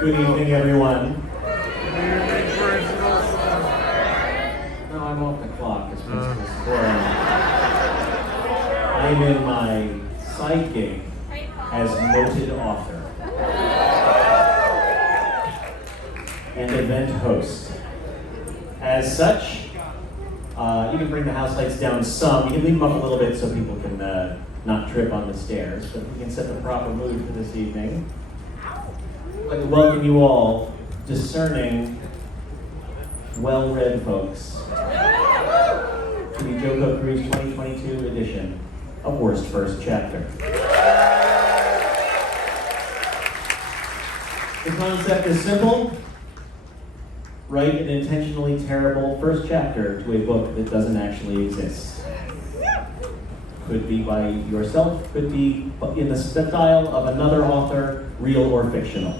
Good evening, everyone. No, I'm off the clock. It's Principal Storm. I'm in my side gig as noted author and event host. As such, you can bring the house lights down some. You can leave them up a little bit so people can not trip on the stairs, but we can set the proper mood for this evening. I'd like to welcome you all, discerning, well-read folks, to the JoCo Cruise 2022 edition of Worst First Chapter. The concept is simple. Write an intentionally terrible first chapter to a book that doesn't actually exist. Could be by yourself, could be in the style of another author, real or fictional.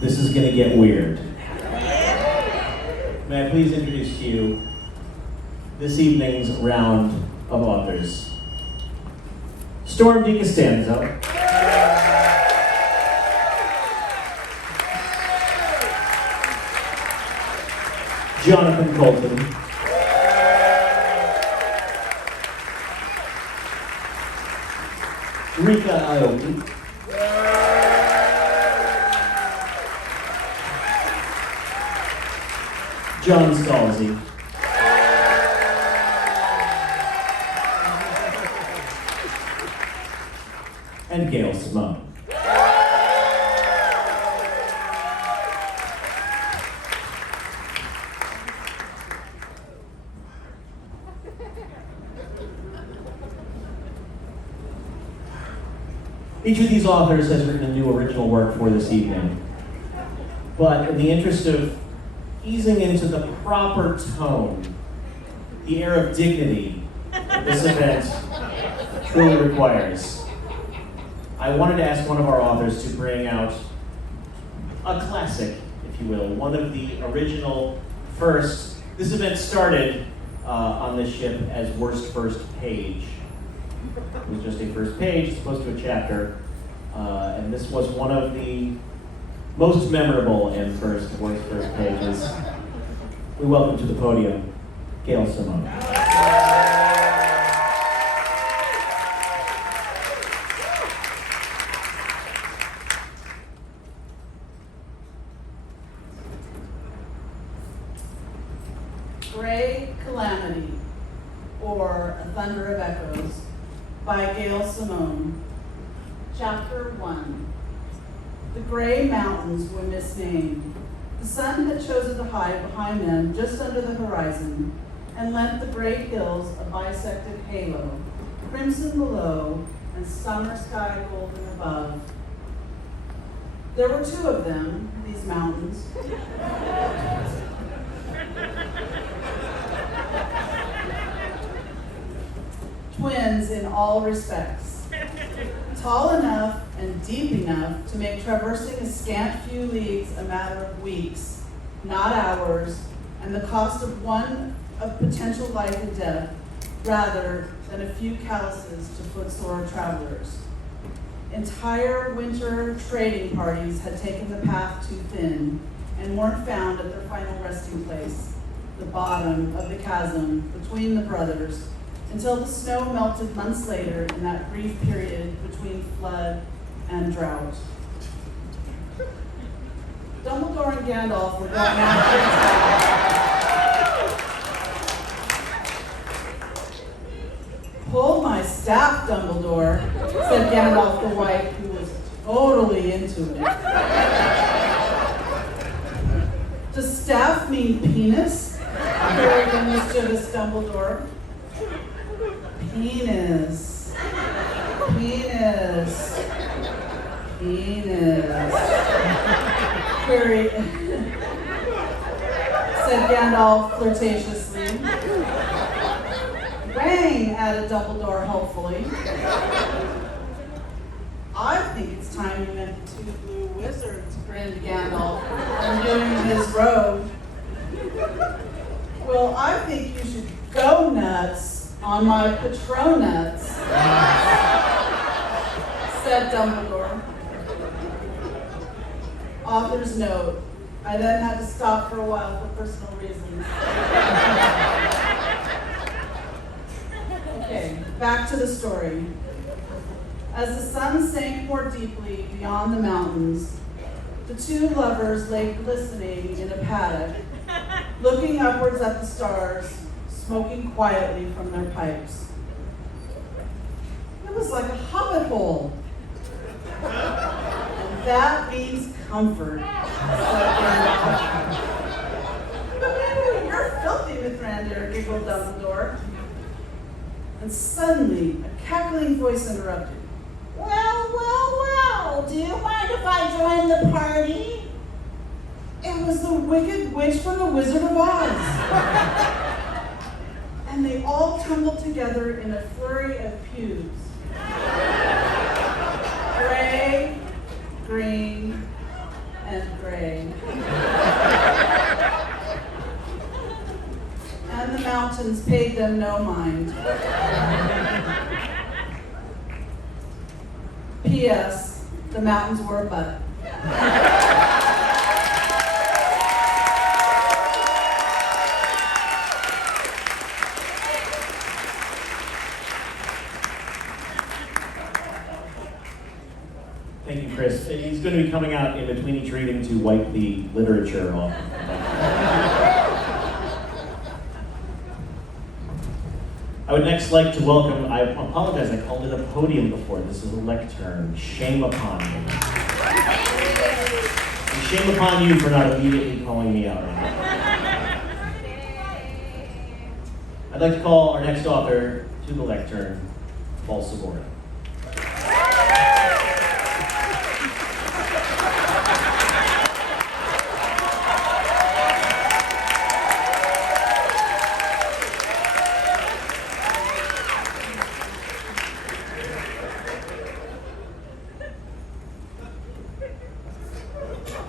This is going to get weird. May I please introduce to you this evening's round of authors. Stormy Costanza. Jonathan Coulton. Ryka Aoki. John Scalzi. And Gail Simone. Each of these authors has written a new original work for this evening. But in the interest of easing into the proper tone, the air of dignity that this event truly requires, I wanted to ask one of our authors to bring out a classic, if you will, one of the original first. This event started on this ship as Worst First Page. It was just a first page, as opposed to a chapter, and this was one of the most memorable and worst first pages. We welcome to the podium, Gail Simone. Gray Calamity, or A Thunder of Echoes, by Gail Simone. Chapter 1. The gray mountains were misnamed. The sun had chosen to hide behind them just under the horizon and lent the great hills a bisected halo, crimson below and summer sky golden above. There were two of them, these mountains. Twins in all respects. Tall enough and deep enough to make traversing a scant few leagues a matter of weeks, not hours, and the cost of one of potential life and death, rather than a few calluses to footsore travelers. Entire winter trading parties had taken the path too thin and weren't found at their final resting place, the bottom of the chasm between the brothers, until the snow melted months later in that brief period between flood and drought. Dumbledore and Gandalf were going after each other. Pull my staff, Dumbledore, said Gandalf the White, who was totally into it. Does staff mean penis? Queried the mischievous Dumbledore. Penis. Penis. Penis. Queried, said Gandalf flirtatiously. Wang, added Dumbledore hopefully. I think it's time you met the two blue wizards, grinned Gandalf, undoing his robe. Well, I think you should go nuts on my Patronuts, said Dumbledore. Author's note, I then had to stop for a while for personal reasons. Okay, back to the story. As the sun sank more deeply beyond the mountains, the two lovers lay glistening in a paddock, looking upwards at the stars, smoking quietly from their pipes. It was like a hobbit hole. And that means comfort, said Gandalf. But you're filthy, Mithrandir, giggled Dumbledore. And suddenly, a cackling voice interrupted. Well, do you mind if I join the party? It was the Wicked Witch from the Wizard of Oz. And they all tumbled together in a flurry of pubes. Gray, green, and gray. And the mountains paid them no mind. P.S. The mountains were a butt. Thank you, Chris. He's going to be coming out in between each reading to wipe the literature off. I would next like to welcome, I apologize, I called it a podium before. This is a lectern. Shame upon you. And shame upon you for not immediately calling me out. I'd like to call our next author to the lectern, Paul Saborin.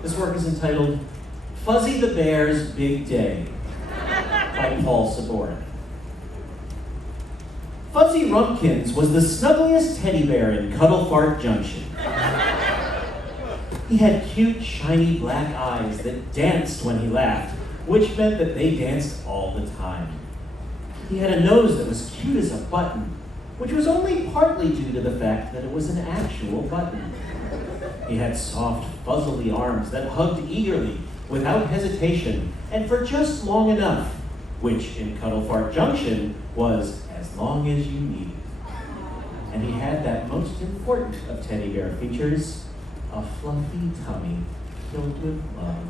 This work is entitled Fuzzy the Bear's Big Day by Paul Saborin. Fuzzy Rumpkins was the snuggliest teddy bear in Cuddlefart Junction. He had cute, shiny black eyes that danced when he laughed, which meant that they danced all the time. He had a nose that was cute as a button, which was only partly due to the fact that it was an actual button. He had soft, fuzzily arms that hugged eagerly, without hesitation, and for just long enough, which in Cuddlefart Junction was as long as you needed. And he had that most important of teddy bear features, a fluffy tummy filled with love.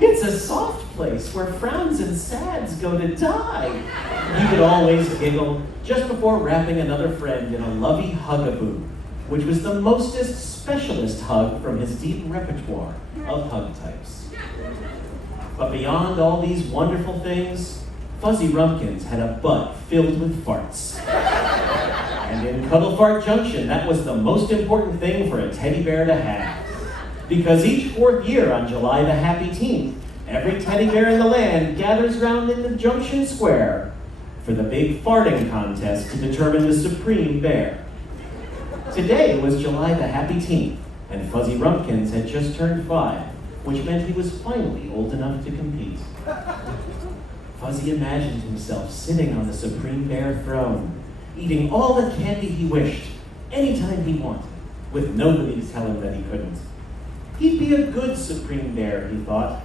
It's a soft place where frowns and sads go to die. He would always giggle just before wrapping another friend in a lovey hugaboo, which was the mostest specialist hug from his deep repertoire of hug types. But beyond all these wonderful things, Fuzzy Rumpkins had a butt filled with farts. And in Cuddlefart Junction, that was the most important thing for a teddy bear to have. Because each fourth year on July the Happy 10th, every teddy bear in the land gathers round in the Junction Square for the big farting contest to determine the supreme bear. Today was July the Happy 10th, and Fuzzy Rumpkins had just turned 5, which meant he was finally old enough to compete. Fuzzy imagined himself sitting on the Supreme Bear throne, eating all the candy he wished, anytime he wanted, with nobody to tell him that he couldn't. He'd be a good Supreme Bear, he thought.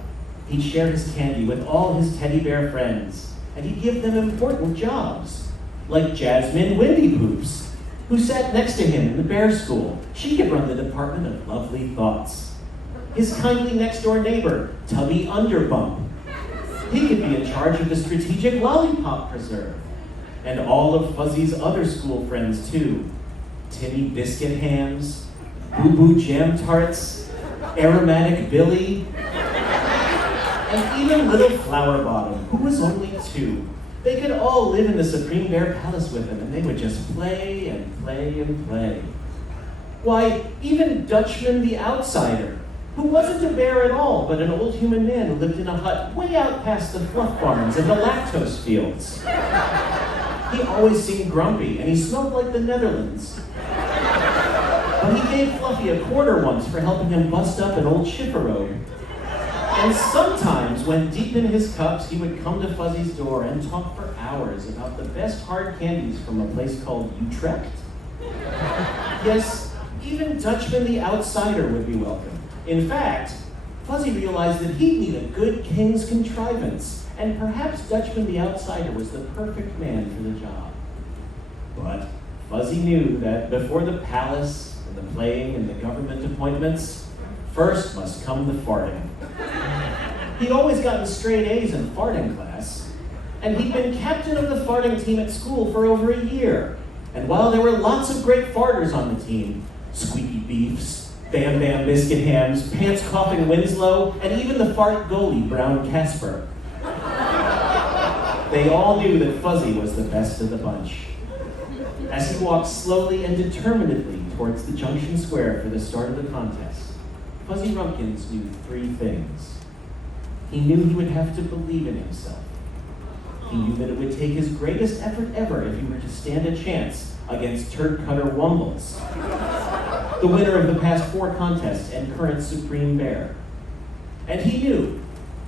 He'd share his candy with all his teddy bear friends, and he'd give them important jobs, like Jasmine Windy Poops, who sat next to him in the bear school. She could run the Department of Lovely Thoughts. His kindly next-door neighbor, Tubby Underbump. He could be in charge of the Strategic Lollipop Preserve. And all of Fuzzy's other school friends, too. Timmy Biscuit Hams, Boo Boo Jam Tarts, Aromatic Billy, and even Little Flower Bottom, who was only 2. They could all live in the Supreme Bear Palace with him, and they would just play and play and play. Why, even Dutchman the Outsider, who wasn't a bear at all, but an old human man who lived in a hut way out past the fluff barns and the lactose fields. He always seemed grumpy, and he smelled like the Netherlands. But he gave Fluffy a quarter once for helping him bust up an old chipperobe. And sometimes, when deep in his cups, he would come to Fuzzy's door and talk for hours about the best hard candies from a place called Utrecht. Yes, even Dutchman the outsider would be welcome. In fact, Fuzzy realized that he'd need a good king's contrivance, and perhaps Dutchman the outsider was the perfect man for the job. But Fuzzy knew that before the palace and the playing and the government appointments, first must come the farting. He'd always gotten straight A's in farting class, and he'd been captain of the farting team at school for over a year. And while there were lots of great farters on the team, Squeaky Beefs, Bam Bam Biscuit Hams, Pants Coughing Winslow, and even the fart goalie, Brown Casper, they all knew that Fuzzy was the best of the bunch. As he walked slowly and determinedly towards the Junction Square for the start of the contest, Fuzzy Rumpkins knew three things. He knew he would have to believe in himself. He knew that it would take his greatest effort ever if he were to stand a chance against Turd Cutter Wumbles, the winner of the past 4 contests and current Supreme Bear. And he knew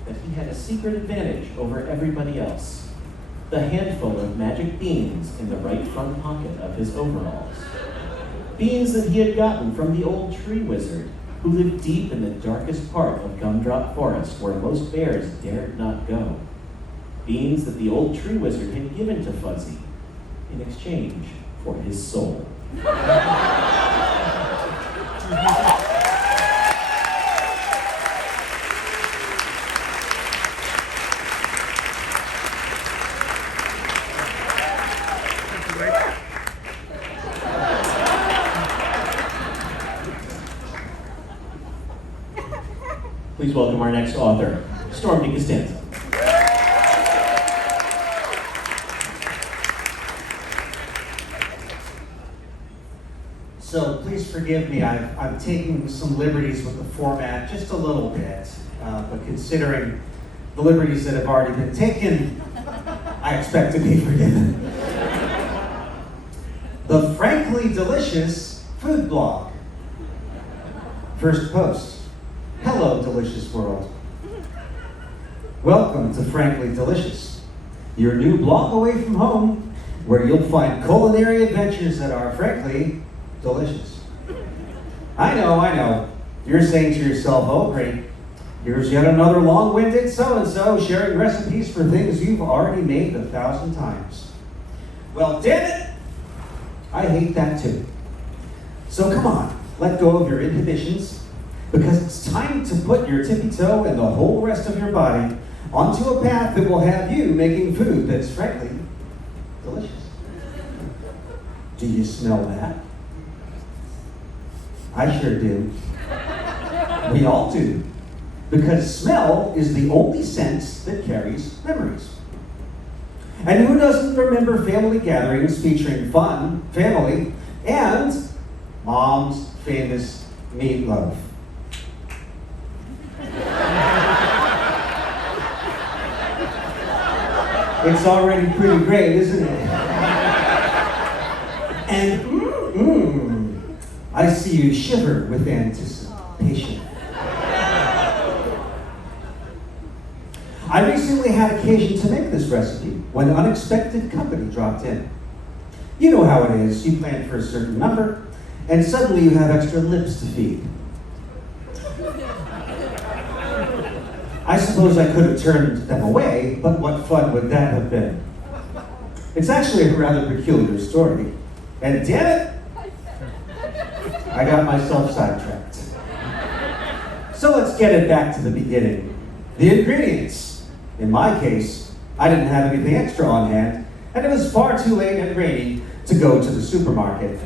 that he had a secret advantage over everybody else, the handful of magic beans in the right front pocket of his overalls. Beans that he had gotten from the old tree wizard who lived deep in the darkest part of Gumdrop Forest where most bears dared not go. Beans that the old tree wizard had given to Fuzzy in exchange for his soul. Please welcome our next author, Stormy Costanza. So please forgive me, I'm taking some liberties with the format just a little bit, but considering the liberties that have already been taken, I expect to be forgiven. The Frankly Delicious Food Blog. First post. Hello, delicious world. Welcome to Frankly Delicious, your new blog away from home, where you'll find culinary adventures that are, frankly, delicious. I know. You're saying to yourself, oh great, here's yet another long-winded so-and-so sharing recipes for things you've already made 1,000 times. Well, damn it, I hate that too. So come on, let go of your inhibitions, because it's time to put your tippy toe and the whole rest of your body onto a path that will have you making food that's frankly delicious. Do you smell that? I sure do. We all do. Because smell is the only sense that carries memories. And who doesn't remember family gatherings featuring fun, family, and Mom's famous meatloaf? It's already pretty great, isn't it? And I see you shiver with anticipation. I recently had occasion to make this recipe when unexpected company dropped in. You know how it is, you plan for a certain number, and suddenly you have extra lips to feed. I suppose I could have turned them away, but what fun would that have been? It's actually a rather peculiar story. And damn it, I got myself sidetracked. So let's get it back to the beginning. The ingredients. In my case, I didn't have anything extra on hand, and it was far too late and rainy to go to the supermarket.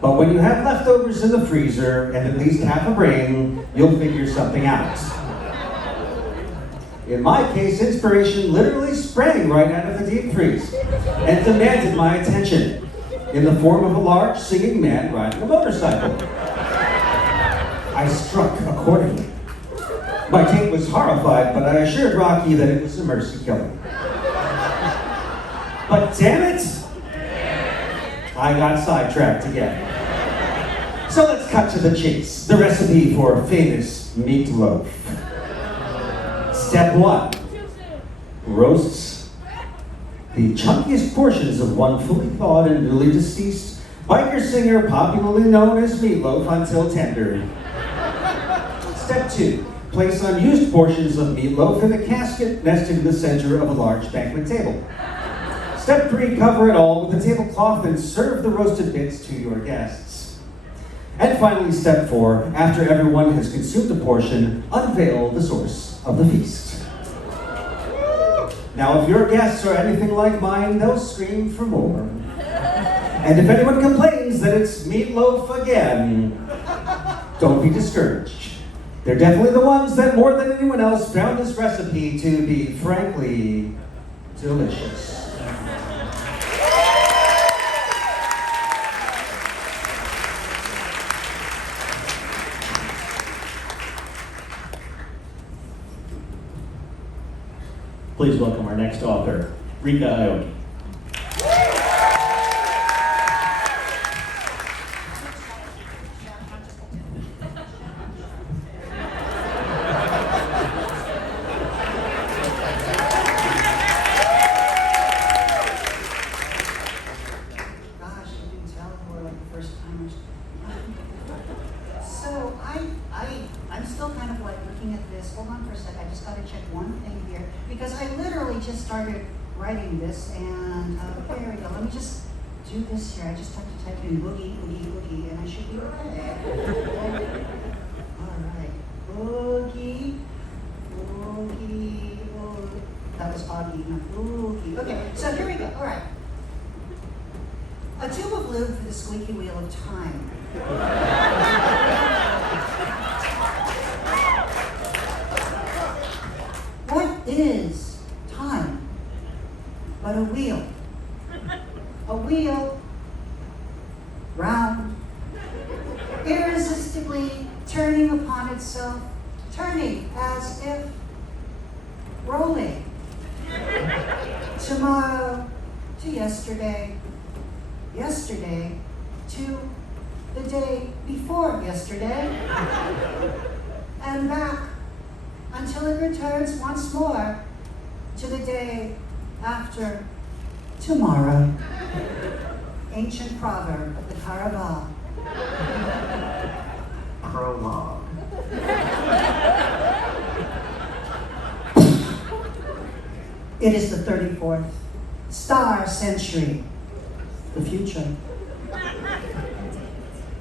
But when you have leftovers in the freezer and at least half a brain, you'll figure something out. In my case, inspiration literally sprang right out of the deep freeze and demanded my attention in the form of a large singing man riding a motorcycle. I struck accordingly. My take was horrified, but I assured Rocky that it was a mercy killing. But damn it, I got sidetracked again. So let's cut to the chase. The recipe for famous meatloaf. Step 1. Roasts the chunkiest portions of one fully thawed and newly deceased biker singer popularly known as Meatloaf until tender. Step 2. Place unused portions of meatloaf in a casket nested in the center of a large banquet table. Step 3. Cover it all with a tablecloth and serve the roasted bits to your guests. And finally, step 4. After everyone has consumed a portion, unveil the source of the feast. Now, if your guests are anything like mine, they'll scream for more. And if anyone complains that it's meatloaf again, don't be discouraged. They're definitely the ones that, more than anyone else, found this recipe to be, frankly, delicious. Please welcome our next author, Ryka Aoki. I'm still kind of like looking at this. Hold on for a sec. I just got to check one thing here because I literally just started writing this and there we go. Let me just do this here. I just have to type in boogie, boogie, boogie, and I should be okay. All right. Boogie, boogie, boogie. That was Augie, not boogie. Okay, so here we go. All right. A tube of lube for the squeaky wheel of time. What is time but a wheel? A wheel, round, irresistibly turning upon itself, turning as if rolling. Tomorrow to yesterday, yesterday to the day before yesterday, and back until it returns once more to the day after tomorrow. Ancient proverb of the Caraval. Prologue. It is the 34th star century, the future.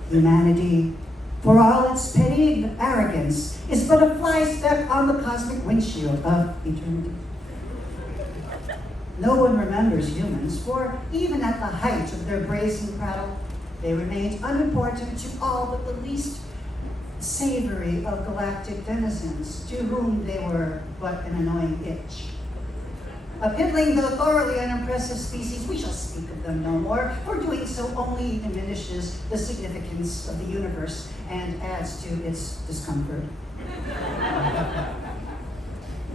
Humanity, for all its petty arrogance, is but a fly speck on the cosmic windshield of eternity. No one remembers humans, for even at the height of their brazen prattle, they remained unimportant to all but the least savory of galactic denizens, to whom they were but an annoying itch. A piddling though thoroughly unimpressive species, we shall speak of them no more, for doing so only diminishes the significance of the universe and adds to its discomfort.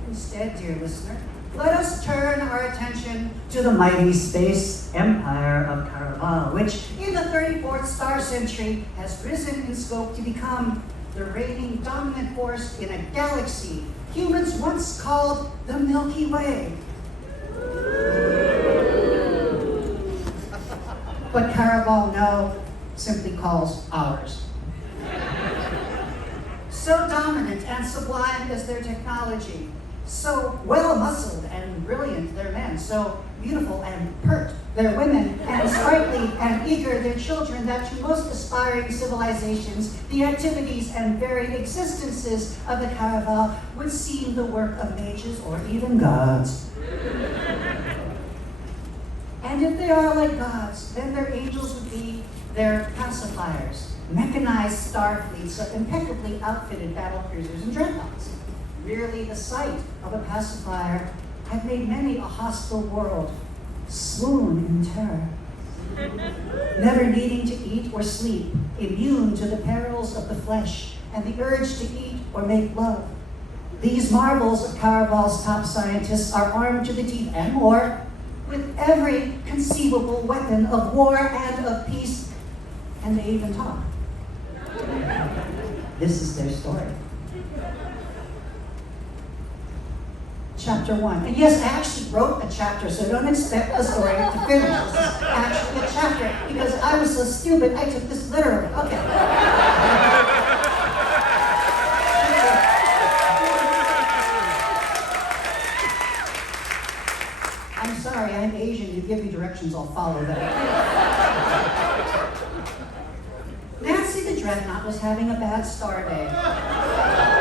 Instead, dear listener, let us turn our attention to the mighty space empire of Caraval, which in the 34th star century has risen in scope to become the reigning dominant force in a galaxy humans once called the Milky Way. But Caraval no simply calls ours. So dominant and sublime is their technology, so well-muscled and brilliant their men, so beautiful and pert their women, and sprightly and eager their children, that to most aspiring civilizations, the activities and very existences of the Caraval would seem the work of mages or even gods. And if they are like gods, then their angels would be their pacifiers, mechanized star fleets of impeccably outfitted battle cruisers and dreadnoughts. Merely the sight of a pacifier had made many a hostile world swoon in terror. Never needing to eat or sleep, immune to the perils of the flesh and the urge to eat or make love. These marvels of Caraval's top scientists are armed to the teeth and more with every conceivable weapon of war and of peace, and they even talk. This is their story. Chapter 1. And yes, I actually wrote a chapter, so don't expect the story to finish. This is actually a chapter, because I was so stupid, I took this literally. Okay. I'm sorry, I'm Asian. You give me directions, I'll follow them. Nancy the Dreadnought was having a bad star day.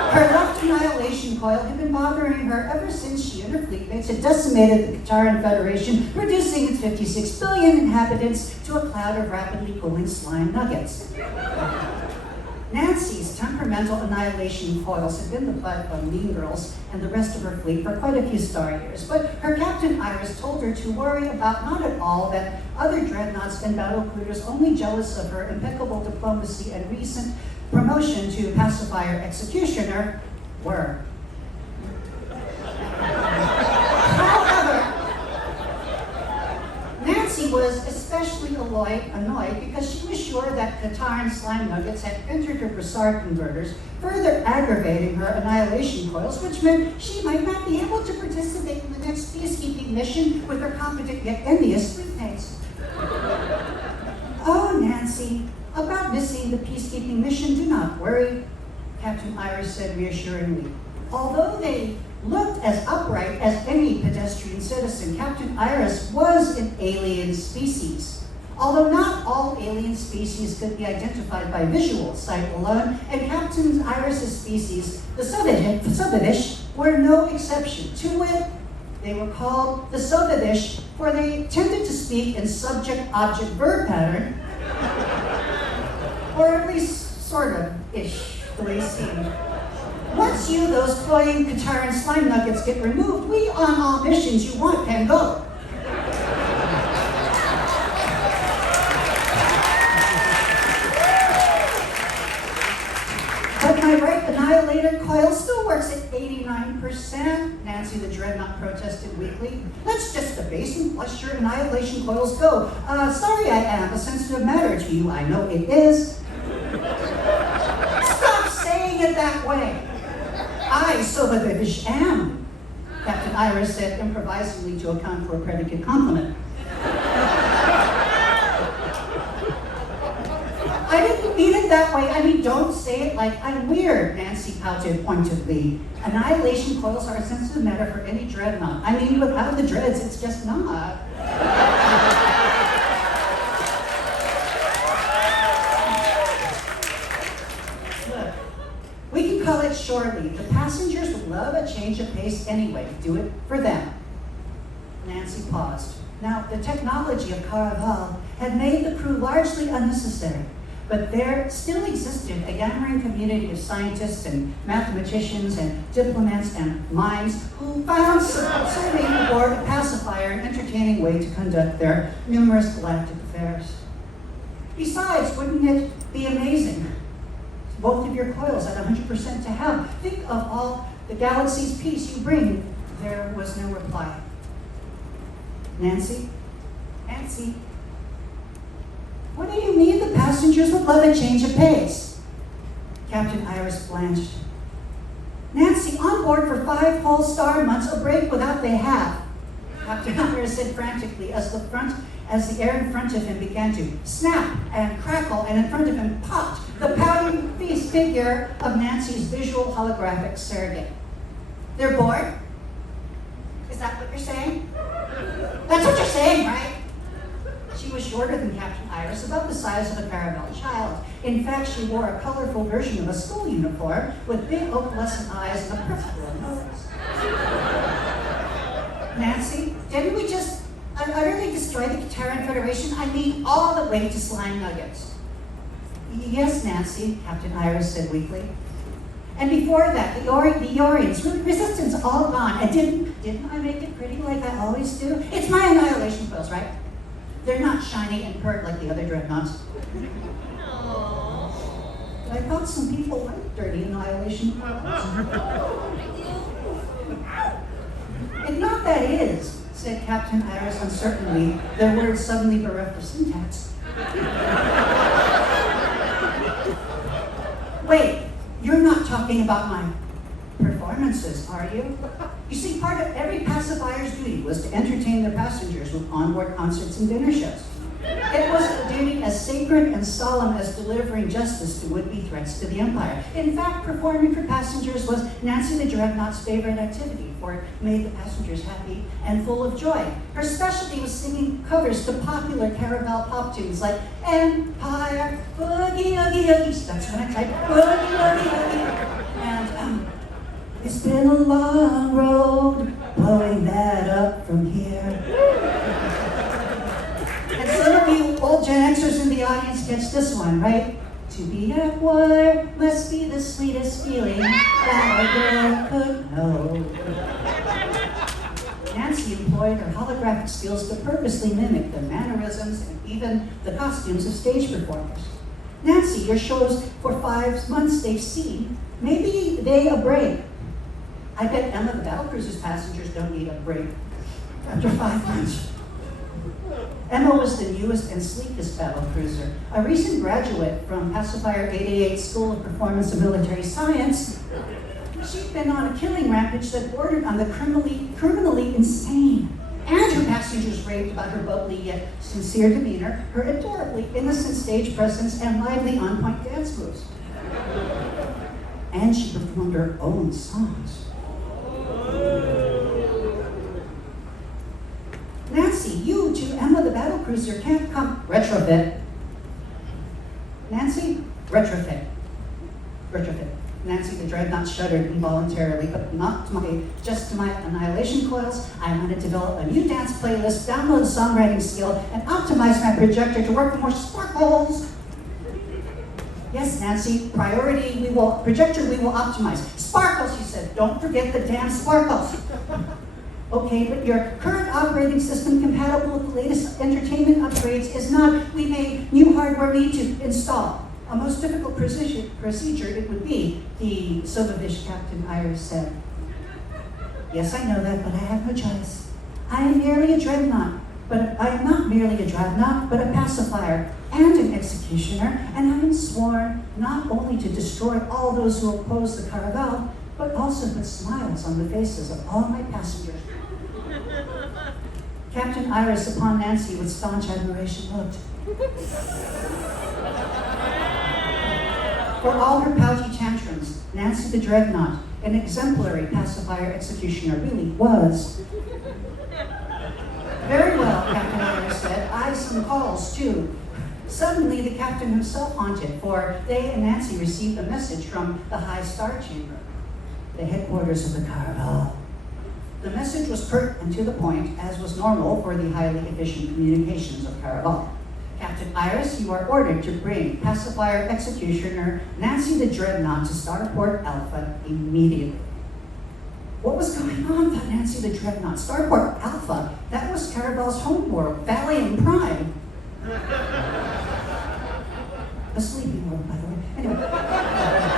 Her left annihilation coil had been bothering her ever since she and her fleetmates had decimated the Kataran Federation, reducing its 56 billion inhabitants to a cloud of rapidly cooling slime nuggets. Nancy's temperamental annihilation coils had been the butt of Mean Girls and the rest of her fleet for quite a few star years, but her captain Iris told her to worry about not at all that other dreadnoughts and battlecruisers only jealous of her impeccable diplomacy and recent promotion to pacifier executioner were. However, Nancy was especially annoyed because she was sure that Kataran slime nuggets had entered her Broussard converters, further aggravating her annihilation coils, which meant she might not be able to participate in the next peacekeeping mission with her competent yet envious fleetmates. Oh, Nancy, about missing the peacekeeping mission, do not worry, Captain Iris said reassuringly. Although they looked as upright as any pedestrian citizen, Captain Iris was an alien species. Although not all alien species could be identified by visual sight alone, and Captain Iris's species, the Sovietish, were no exception. To wit, they were called the Sovietish, for they tended to speak in subject-object-verb pattern, or at least sort of ish, the way it seemed. Once you, those cloying Kataran slime nuggets, get removed, we on all missions you want can go. But my right annihilator coil still works at 89%, Nancy the Dreadnought protested weakly. Let's just debase and flush your annihilation coils go. Sorry I am a sensitive matter to you, I know it is. Stop saying it that way. I, so Sovietish, am, Captain Iris said improvisingly to account for a predicate compliment. I didn't mean it that way. I mean, don't say it like I'm weird, Nancy pouted pointedly. Annihilation coils are a sensitive matter for any dreadnought. I mean, without the dreads, it's just not. Look, we can call it shortly. The passengers would love a change of pace anyway. Do it for them. Nancy paused. Now, the technology of Caraval had made the crew largely unnecessary. But there still existed a yammering community of scientists and mathematicians and diplomats and mimes who found serving aboard a pacifier an entertaining way to conduct their numerous galactic affairs. Besides, wouldn't it be amazing? Both of your coils at 100% to have. Think of all the galaxy's peace you bring. There was no reply. Nancy? What do you mean the passengers would love a change of pace? Captain Iris blanched. Nancy, on board for 5 whole star months, a break without they have. Captain Iris said frantically as the air in front of him began to snap and crackle, and in front of him popped the pouting figure of Nancy's visual holographic surrogate. They're bored? Is that what you're saying? That's what you're saying, right? She was shorter than Captain Iris, about the size of a Caravel child. In fact, she wore a colorful version of a school uniform with big opalescent eyes and a principal nose. Nancy, didn't we just utterly destroy the Kataran Federation? I mean, all the way to slime nuggets. Yes, Nancy, Captain Iris said weakly. And before that, the Orions, resistance all gone. And didn't I make it pretty like I always do? It's my annihilation coils, right? They're not shiny and pert like the other dreadnoughts. But I thought some people like dirty annihilation coils. And not that is, said Captain Iris uncertainly, their words suddenly bereft of syntax. Wait, you're not talking about my performances, are you? You see, part of every pacifier's duty was to entertain their passengers with onboard concerts and dinner shows. It was a duty as sacred and solemn as delivering justice to would-be threats to the Empire. In fact, performing for passengers was Nancy the Dreadnought's favorite activity, for it made the passengers happy and full of joy. Her specialty was singing covers to popular Caravel pop tunes like Empire, Boogie Oogie Oogie. That's when I typed Boogie Oogie Oogie. And it's been a long road blowing that up from here. And some of you old Gen Xers in the audience gets this one, right? To be at war must be the sweetest feeling that a girl could know. Nancy employed her holographic skills to purposely mimic the mannerisms and even the costumes of stage performers. Nancy, your shows for 5 months they've seen, maybe they a break. I bet Emma the Battlecruiser's passengers don't need a break after 5 months. Emma was the newest and sleekest battlecruiser. A recent graduate from Pacifier 888 School of Performance and Military Science, she'd been on a killing rampage that bordered on the criminally insane. And her passengers raved about her bubbly yet sincere demeanor, her adorably innocent stage presence, and lively on-point dance moves. And she performed her own songs. Nancy, you to Emma the Battlecruiser can't come. Retrofit. Nancy, retrofit. Retrofit. Nancy the Dreadnought shuddered involuntarily, but not just to my annihilation coils. I want to develop a new dance playlist, download songwriting skill, and optimize my projector to work with more sparkles. Yes, Nancy, projector we will optimize. Sparkles, she said. Don't forget the damn sparkles. Okay, but your current operating system compatible with the latest entertainment upgrades is not. We may new hardware need to install. A most difficult procedure it would be, the Sovavish Captain Iris said. Yes, I know that, but I have no choice. I am merely a dreadnought, but I am not merely a dreadnought, but a pacifier and an executioner, and I am sworn not only to destroy all those who oppose the Caravel, but also put smiles on the faces of all my passengers. Captain Iris upon Nancy with staunch admiration looked. For all her pouty tantrums, Nancy the Dreadnought, an exemplary pacifier executioner, really was. Very well, Captain Iris said. I some calls, too. Suddenly, the captain himself haunted, for they and Nancy received a message from the High Star Chamber, the headquarters of the Caravel. The message was curt and to the point, as was normal for the highly efficient communications of Caravel. Captain Iris, you are ordered to bring pacifier executioner Nancy the Dreadnought to Starport Alpha immediately. What was going on, thought Nancy the Dreadnought? Starport Alpha? That was Caravel's homeworld, Valley and Prime. A sleeping world, by the way. Anyway,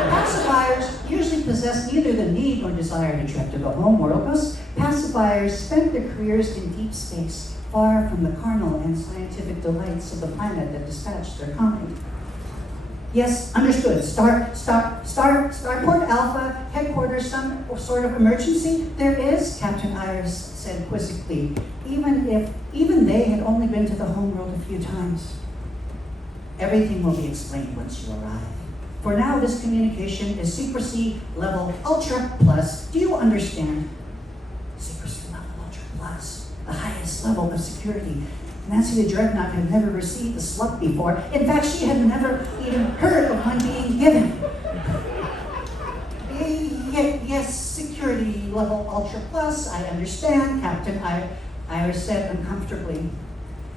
pacifiers usually possess neither the need nor desire to trek to the homeworld. Most pacifiers spent their careers in deep space, far from the carnal and scientific delights of the planet that dispatched their kind. Yes, understood. Starport Alpha, headquarters, some sort of emergency? There is, Captain Iris said quizzically, even they had only been to the homeworld a few times. Everything will be explained once you arrive. For now, this communication is secrecy level ultra plus. Do you understand? Secrecy level ultra plus, the highest level of security. Nancy the Dreadnought had never received a slug before. In fact, she had never even heard of one being given. Yes, security level ultra plus, I understand, Captain Iris said uncomfortably.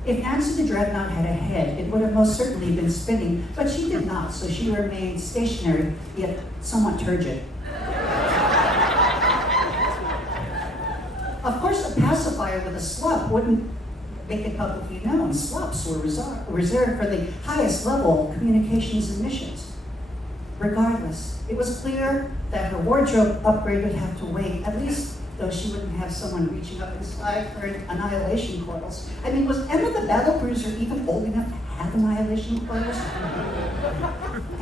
If Nancy the Dreadnought had a head, it would have most certainly been spinning, but she did not, so she remained stationary, yet somewhat turgid. Of course, a pacifier with a slup wouldn't make it publicly known. Slups were reserved for the highest level communications and missions. Regardless, it was clear that her wardrobe upgrade would have to wait, at least though she wouldn't have someone reaching up inside her annihilation coils. I mean, was Emma the Battlecruiser even old enough to have annihilation coils?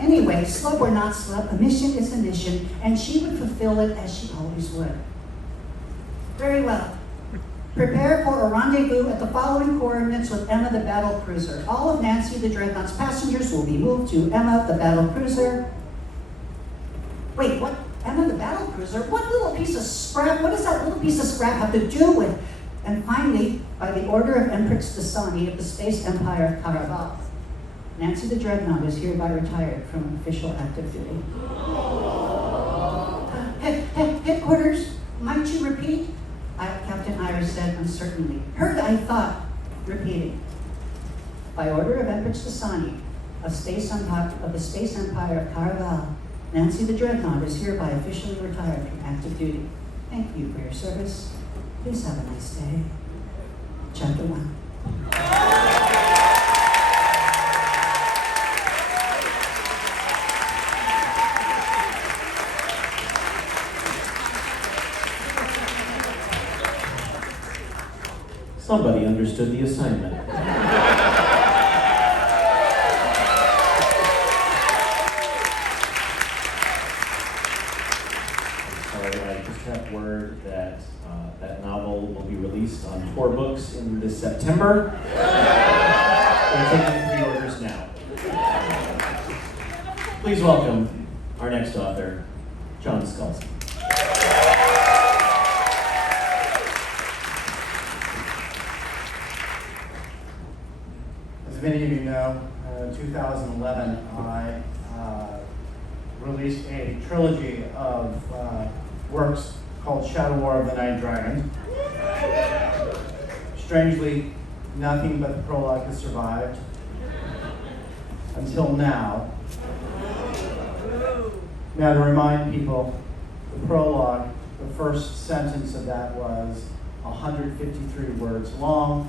Anyway, slub or not slub, a mission is a mission, and she would fulfill it as she always would. Very well. Prepare for a rendezvous at the following coordinates with Emma the battle cruiser. All of Nancy the Dreadnought's passengers will be moved to Emma the battle cruiser. Wait, what? Emma the battle cruiser? What little piece of scrap? What does that little piece of scrap have to do with? And finally, by the order of Empress Dasani of the Space Empire of Caraval, Nancy the Dreadnought is hereby retired from official active duty. Headquarters, might you repeat? Captain Iris said uncertainly. Heard, I thought. Repeating. By order of Empress Dasani of the Space Empire of Caraval, Nancy the Dreadnought is hereby officially retired from active duty. Thank you for your service. Please have a nice day. Chapter 1. Somebody understood the assignment. I just have word that that novel will be released on tour books in this September. We're taking pre-orders now. Please welcome our next author, John Scalzi. As many of you know, in 2011, I released a trilogy of works called Shadow War of the Night Dragon. Strangely, nothing but the prologue has survived until now. Now, to remind people, the prologue, the first sentence of that was 153 words long.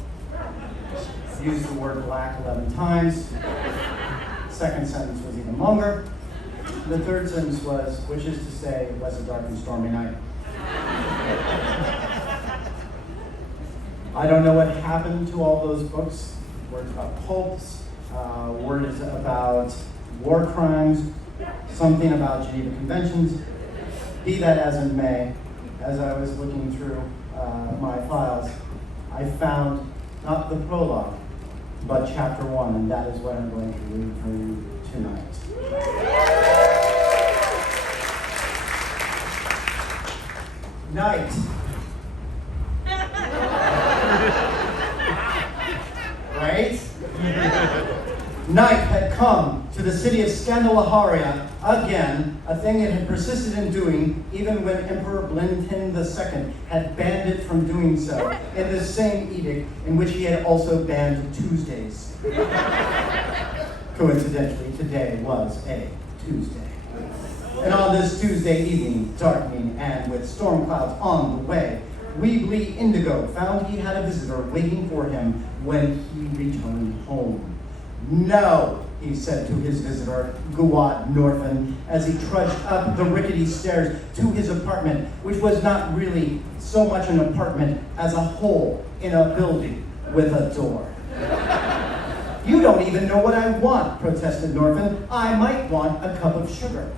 Used the word black 11 times. Second sentence was even longer. The third sentence was, which is to say, it was a dark and stormy night. I don't know what happened to all those books. Words about cults, words about war crimes, something about Geneva Conventions. Be that as it may, as I was looking through my files, I found not the prologue, but chapter 1, and that is what I'm going to read for you tonight. Night. Right? Night had come to the city of Scandalaharia again, a thing it had persisted in doing even when Emperor Blintin II had banned it from doing so, in the same edict in which he had also banned Tuesdays. Coincidentally, today was a Tuesday. And on this Tuesday evening, darkening and with storm clouds on the way, Weebly Indigo found he had a visitor waiting for him when he returned home. No, he said to his visitor, Guad Norfin, as he trudged up the rickety stairs to his apartment, which was not really so much an apartment as a hole in a building with a door. You don't even know what I want, protested Norfin. I might want a cup of sugar.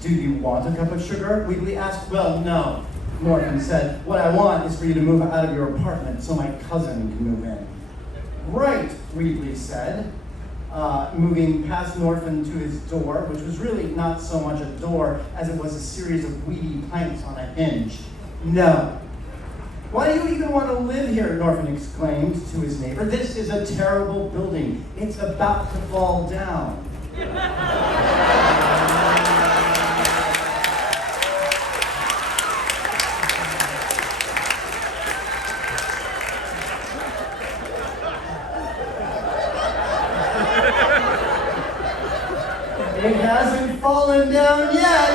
Do you want a cup of sugar? Weebly asked. Well, no, Norfin said. What I want is for you to move out of your apartment so my cousin can move in. Right, Weebly said, moving past Norfin to his door, which was really not so much a door as it was a series of weedy planks on a hinge. No. Why do you even want to live here? Norfin exclaimed to his neighbor. This is a terrible building. It's about to fall down. It hasn't fallen down yet.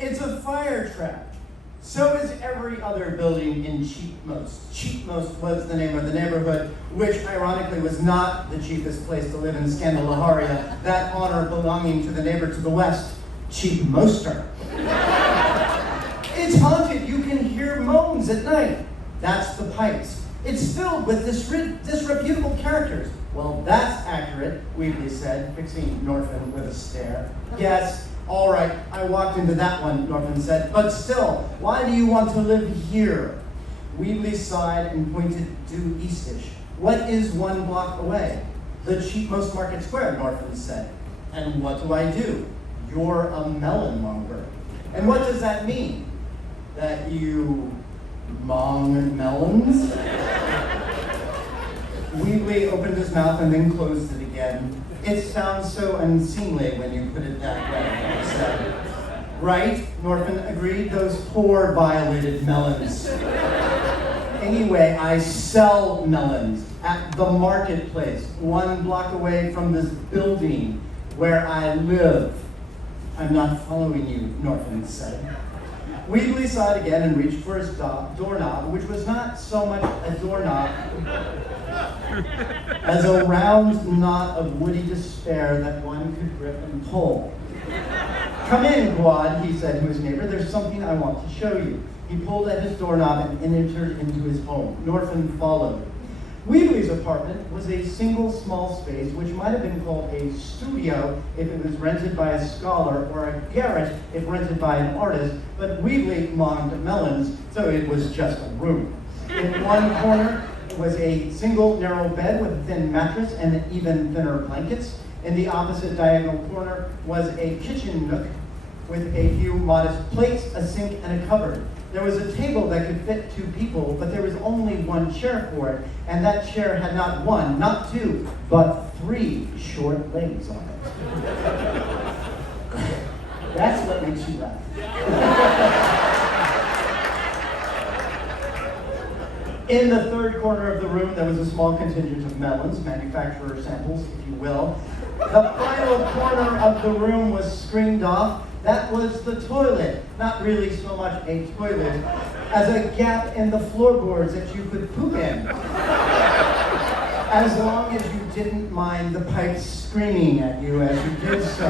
It's a fire trap. So is every other building in Cheapmost. Cheapmost was the name of the neighborhood, which ironically was not the cheapest place to live in Scandalaharia, that honor belonging to the neighbor to the west, Cheapmoster. It's haunted. You can hear moans at night. That's the pipes. It's filled with disreputable characters. Well, that's accurate, Weebly said, fixing Norfin with a stare. Yes, all right, I walked into that one, Norfin said. But still, why do you want to live here? Weebly sighed and pointed due eastish. What is 1 block away? The cheapmost market square, Norfin said. And what do? You're a melon monger. And what does that mean? That you mong melons? Weebly opened his mouth and then closed it again. It sounds so unseemly when you put it that way, he said. Right, Norfin agreed, those poor violated melons. Anyway, I sell melons at the marketplace, 1 block away from this building where I live. I'm not following you, Norfin said. Weebly sighed again and reached for his doorknob, which was not so much a doorknob as a round knot of woody despair that one could grip and pull. Come in, Quad, he said to his neighbor. There's something I want to show you. He pulled at his doorknob and entered into his home. Norfin followed. Weebly's apartment was a single small space which might have been called a studio if it was rented by a scholar, or a garret if rented by an artist, but Weebly monged melons, so it was just a room. In one corner was a single narrow bed with a thin mattress and even thinner blankets. In the opposite diagonal corner was a kitchen nook with a few modest plates, a sink, and a cupboard. There was a table that could fit 2 people, but there was only 1 chair for it, and that chair had not 1, not 2, but 3 short legs on it. That's what makes you laugh. In the third corner of the room, there was a small contingent of melons, manufacturer samples, if you will. The final corner of the room was screened off. That was the toilet. Not really so much a toilet as a gap in the floorboards that you could poop in. As long as you didn't mind the pipes screaming at you as you did so.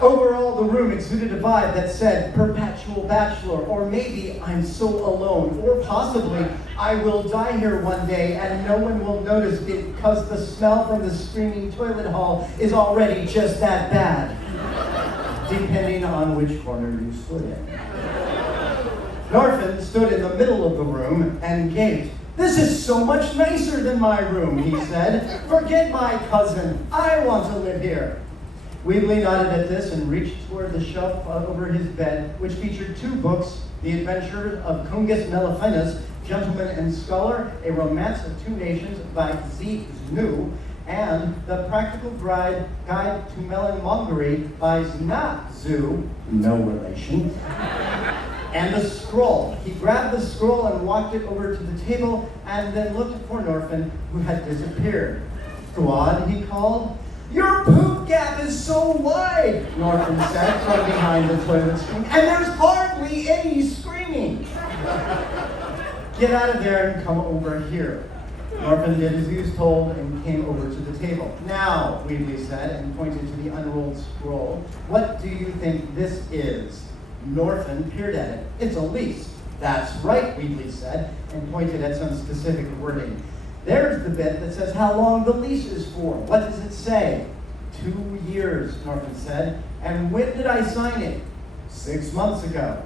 Overall, the room exuded a vibe that said, perpetual bachelor, or maybe I'm so alone, or possibly I will die here one day and no one will notice because the smell from the screaming toilet hall is already just that bad, depending on which corner you stood in. Norfin stood in the middle of the room and gaped. This is so much nicer than my room, he said. Forget my cousin. I want to live here. Weebly nodded at this and reached toward the shelf over his bed, which featured 2 books, The Adventures of Cungus Meliphanes, Gentleman and Scholar, A Romance of 2 Nations by Z. Znu, and The Practical Guide to Melonmongery by Zna Zhu, no relation, and a scroll. He grabbed the scroll and walked it over to the table and then looked for Norfin, who had disappeared. Squad, he called. Your poop gap is so wide, Norfin said from behind the toilet screen, and there's hardly any screaming. Get out of there and come over here. Norfin did as he was told and came over to the table. Now, Weebly said, and pointed to the unrolled scroll, what do you think this is? Norfin peered at it. It's a lease. That's right, Weebly said, and pointed at some specific wording. There's the bit that says how long the lease is for. What does it say? 2 years, Norfin said. And when did I sign it? 6 months ago.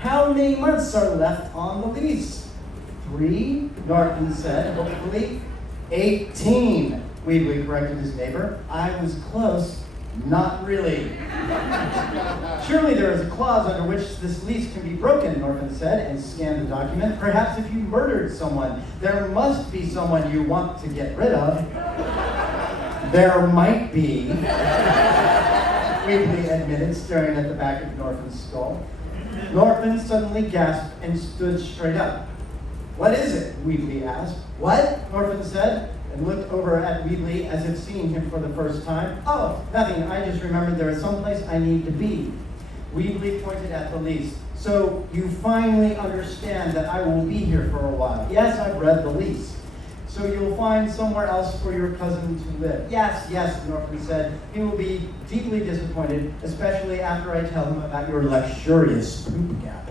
How many months are left on the lease? 3, Norfin said, hopefully. 18, Weebly corrected his neighbor. I was close. Not really. Surely there is a clause under which this lease can be broken, Norfin said, and scanned the document. Perhaps if you murdered someone, there must be someone you want to get rid of. There might be, Weebly admitted, staring at the back of Norfin's skull. Norfin suddenly gasped and stood straight up. What is it? Weebly asked. What? Norfin said, and looked over at Weebly as if seeing him for the first time. Oh, nothing. I just remembered there is someplace I need to be. Weebly pointed at the lease. So you finally understand that I will be here for a while. Yes, I've read the lease. So you'll find somewhere else for your cousin to live. Yes, Norfin said. He will be deeply disappointed, especially after I tell him about your luxurious poop gap.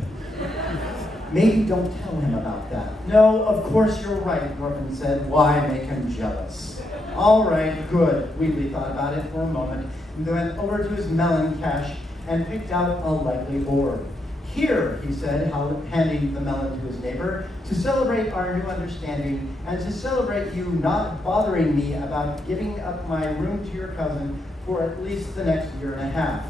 Maybe don't tell him about that. No, of course you're right, Norton said. Why make him jealous? All right, good. Weebly thought about it for a moment, and then went over to his melon cache and picked out a likely orb. Here, he said, handing the melon to his neighbor, to celebrate our new understanding and to celebrate you not bothering me about giving up my room to your cousin for at least the next year and a half.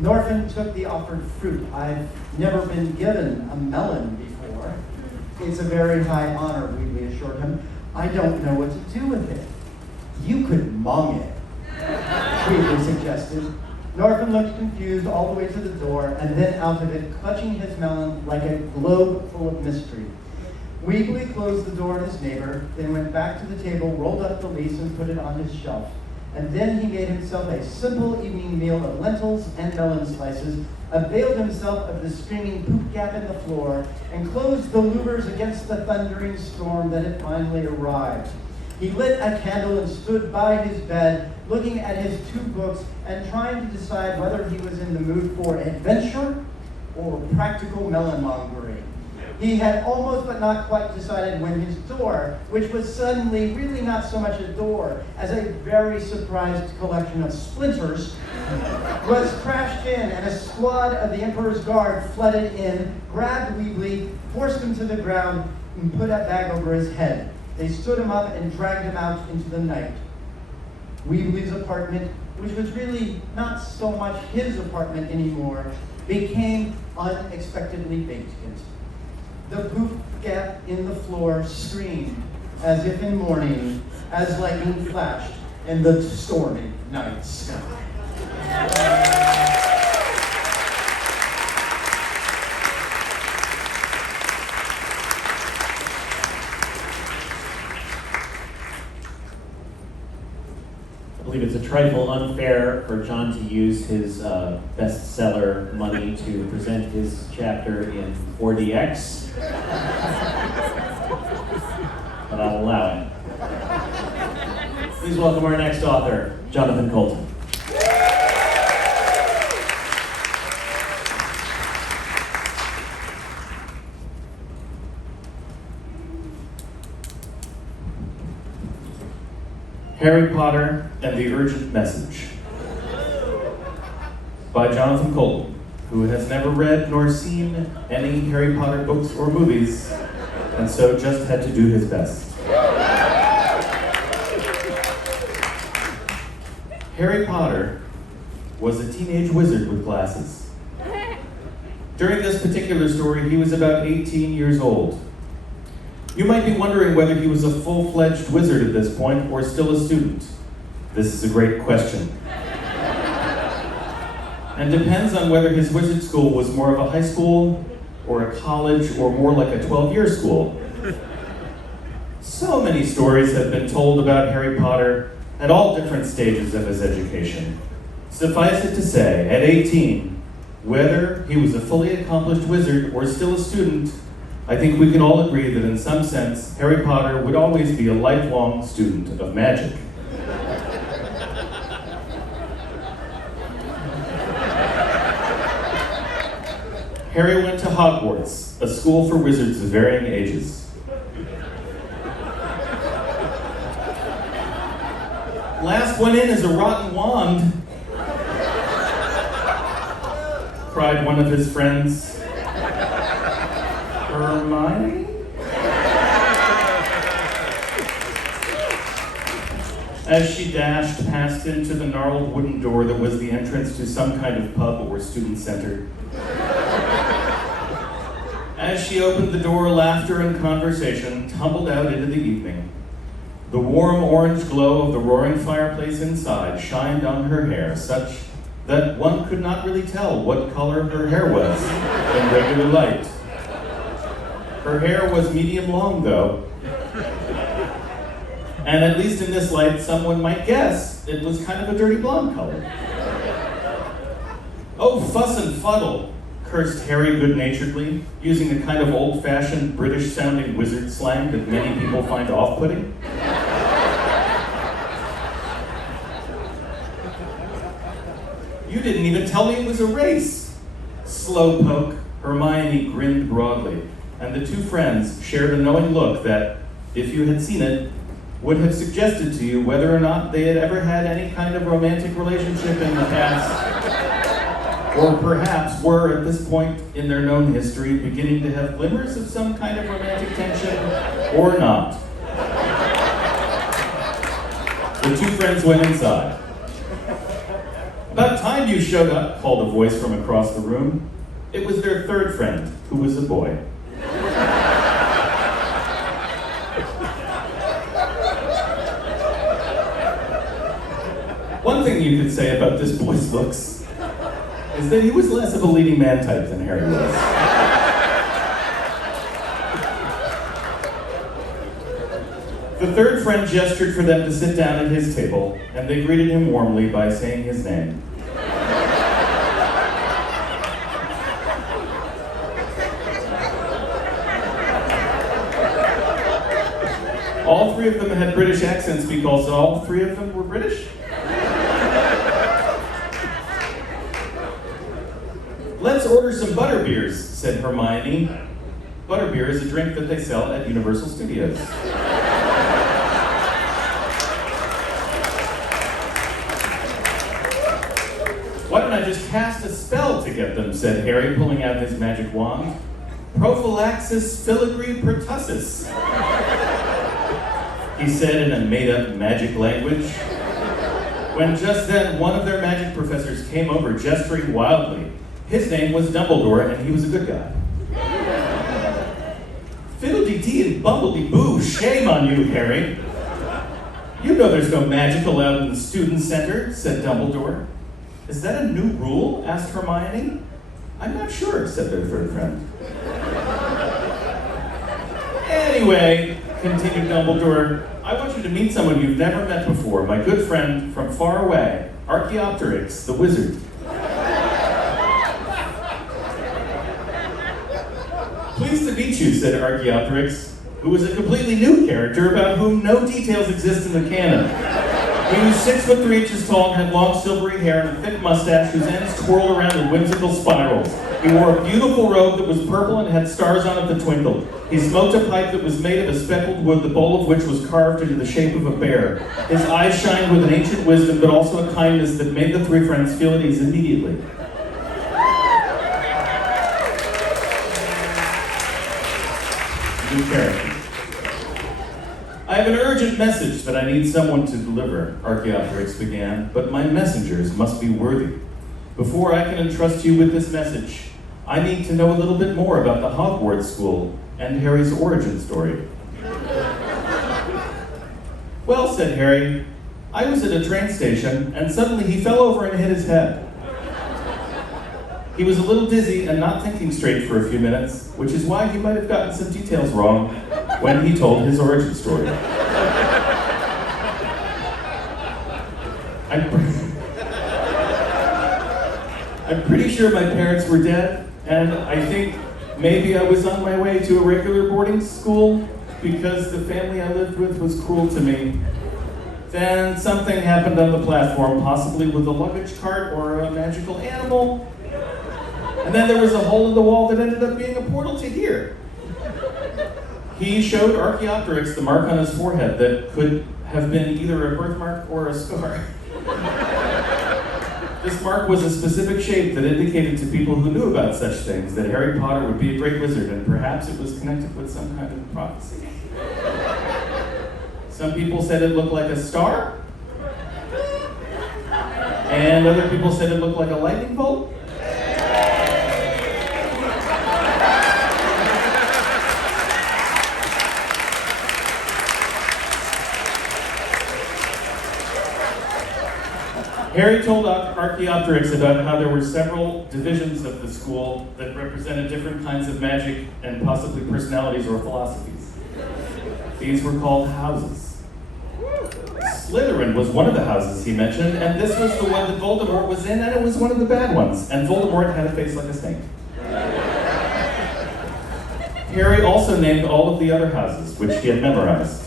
Norton took the offered fruit. I've never been given a melon before. It's a very high honor, Weebly assured him. I don't know what to do with it. You could mong it, Weebly suggested. Norton looked confused all the way to the door and then out of it, clutching his melon like a globe full of mystery. Weebly closed the door to his neighbor, then went back to the table, rolled up the lease, and put it on his shelf. And then he made himself a simple evening meal of lentils and melon slices, availed himself of the screaming poop gap in the floor, and closed the louvers against the thundering storm that had finally arrived. He lit a candle and stood by his bed, looking at his 2 books and trying to decide whether he was in the mood for adventure or practical melonmongering. He had almost but not quite decided when his door, which was suddenly really not so much a door as a very surprised collection of splinters, was crashed in, and a squad of the Emperor's Guard flooded in, grabbed Weebly, forced him to the ground, and put a bag over his head. They stood him up and dragged him out into the night. Weebly's apartment, which was really not so much his apartment anymore, became unexpectedly vacant. The poop gap in the floor screamed as if in mourning, as lightning flashed in the stormy night sky. I believe it's a trifle unfair for John to use his bestseller money to present his chapter in 4DX, but I'll allow it. Please welcome our next author, Jonathan Coulton. Harry Potter and the Urgent Message by Jonathan Coulton, who has never read nor seen any Harry Potter books or movies, and so just had to do his best. Harry Potter was a teenage wizard with glasses. During this particular story, he was about 18 years old. You might be wondering whether he was a full-fledged wizard at this point or still a student. This is a great question. And depends on whether his wizard school was more of a high school or a college or more like a 12-year school. So many stories have been told about Harry Potter at all different stages of his education. Suffice it to say, at 18, whether he was a fully accomplished wizard or still a student, I think we can all agree that in some sense, Harry Potter would always be a lifelong student of magic. Harry went to Hogwarts, a school for wizards of varying ages. Last one in is a rotten wand, cried one of his friends. Hermione? As she dashed past him to the gnarled wooden door that was the entrance to some kind of pub or student center. As she opened the door, laughter and conversation tumbled out into the evening. The warm orange glow of the roaring fireplace inside shined on her hair, such that one could not really tell what color her hair was in regular light. Her hair was medium long, though. And at least in this light, someone might guess it was kind of a dirty blonde color. Oh, fuss and fuddle, cursed Harry good-naturedly, using a kind of old-fashioned British-sounding wizard slang that many people find off-putting. You didn't even tell me it was a race, slowpoke, Hermione grinned broadly, and the two friends shared a knowing look that, if you had seen it, would have suggested to you whether or not they had ever had any kind of romantic relationship in the past, or perhaps were, at this point in their known history, beginning to have glimmers of some kind of romantic tension, or not. The two friends went inside. "About time you showed up," called a voice from across the room. It was their third friend, who was a boy. One thing you could say about this boy's looks is that he was less of a leading man type than Harry was. The third friend gestured for them to sit down at his table, and they greeted him warmly by saying his name. All three of them had British accents because all three of them were British. "Let's order some butterbeers," said Hermione. Butterbeer is a drink that they sell at Universal Studios. "Why don't I just cast a spell to get them," said Harry, pulling out his magic wand. "Prophylaxis filigree pertussis," he said in a made-up magic language. When just then, one of their magic professors came over, gesturing wildly. His name was Dumbledore, and he was a good guy. "Fiddle-dee-dee and bumbledy-boo, shame on you, Harry. You know there's no magic allowed in the student center," said Dumbledore. "Is that a new rule?" asked Hermione. "I'm not sure," said their third friend. "Anyway," continued Dumbledore, "I want you to meet someone you've never met before, my good friend from far away, Archaeopteryx, the wizard." "Pleased to meet you," said Archaeopteryx, who was a completely new character about whom no details exist in the canon. He was 6'3" tall and had long silvery hair and a thick mustache whose ends twirled around in whimsical spirals. He wore a beautiful robe that was purple and had stars on it that twinkled. He smoked a pipe that was made of a speckled wood, the bowl of which was carved into the shape of a bear. His eyes shined with an ancient wisdom, but also a kindness that made the three friends feel at ease immediately. New character. "I have an urgent message that I need someone to deliver," Archaeopteryx began, "but my messengers must be worthy. Before I can entrust you with this message, I need to know a little bit more about the Hogwarts School and Harry's origin story." "Well," said Harry, "I was at a train station, and suddenly he fell over and hit his head. He was a little dizzy and not thinking straight for a few minutes, which is why he might have gotten some details wrong when he told his origin story. I'm pretty sure my parents were dead, and I think maybe I was on my way to a regular boarding school because the family I lived with was cruel to me. Then something happened on the platform, possibly with a luggage cart or a magical animal. And then there was a hole in the wall that ended up being a portal to here." He showed Archaeopteryx the mark on his forehead that could have been either a birthmark or a scar. This mark was a specific shape that indicated to people who knew about such things that Harry Potter would be a great wizard, and perhaps it was connected with some kind of prophecy. Some people said it looked like a star, and other people said it looked like a lightning bolt. Harry told Archaeopteryx about how there were several divisions of the school that represented different kinds of magic and possibly personalities or philosophies. These were called houses. Slytherin was one of the houses he mentioned, and this was the one that Voldemort was in, and it was one of the bad ones, and Voldemort had a face like a snake. Harry also named all of the other houses, which he had memorized.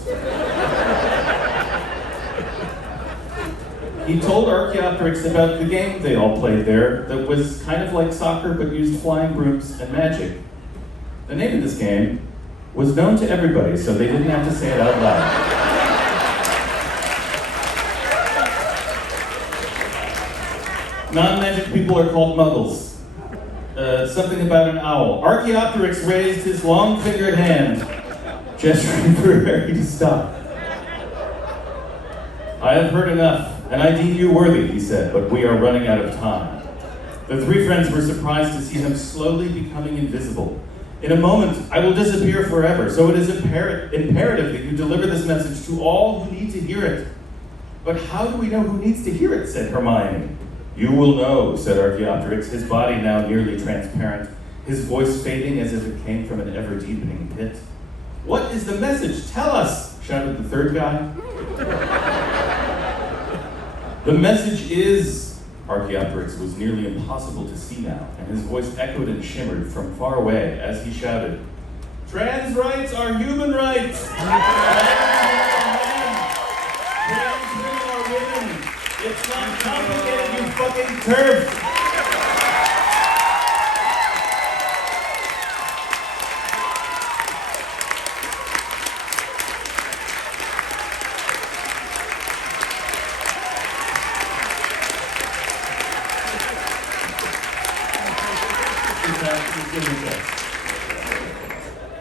He told Archaeopteryx about the game they all played there that was kind of like soccer but used flying brooms and magic. The name of this game was known to everybody, so they didn't have to say it out loud. Non-magic people are called muggles. Something about an owl. Archaeopteryx raised his long-fingered hand, gesturing for Harry to stop. I have heard enough, and I deem you worthy, he said, but we are running out of time. The three friends were surprised to see him slowly becoming invisible. In a moment, I will disappear forever, so it is imperative that you deliver this message to all who need to hear it. But how do we know who needs to hear it, said Hermione. You will know, said Archaeopteryx, his body now nearly transparent, his voice fading as if it came from an ever-deepening pit. What is the message? Tell us, shouted the third guy. The message is, Archaeopteryx was nearly impossible to see now, and his voice echoed and shimmered from far away as he shouted, trans rights are human rights! Trans women are women! It's not complicated, you fucking turf!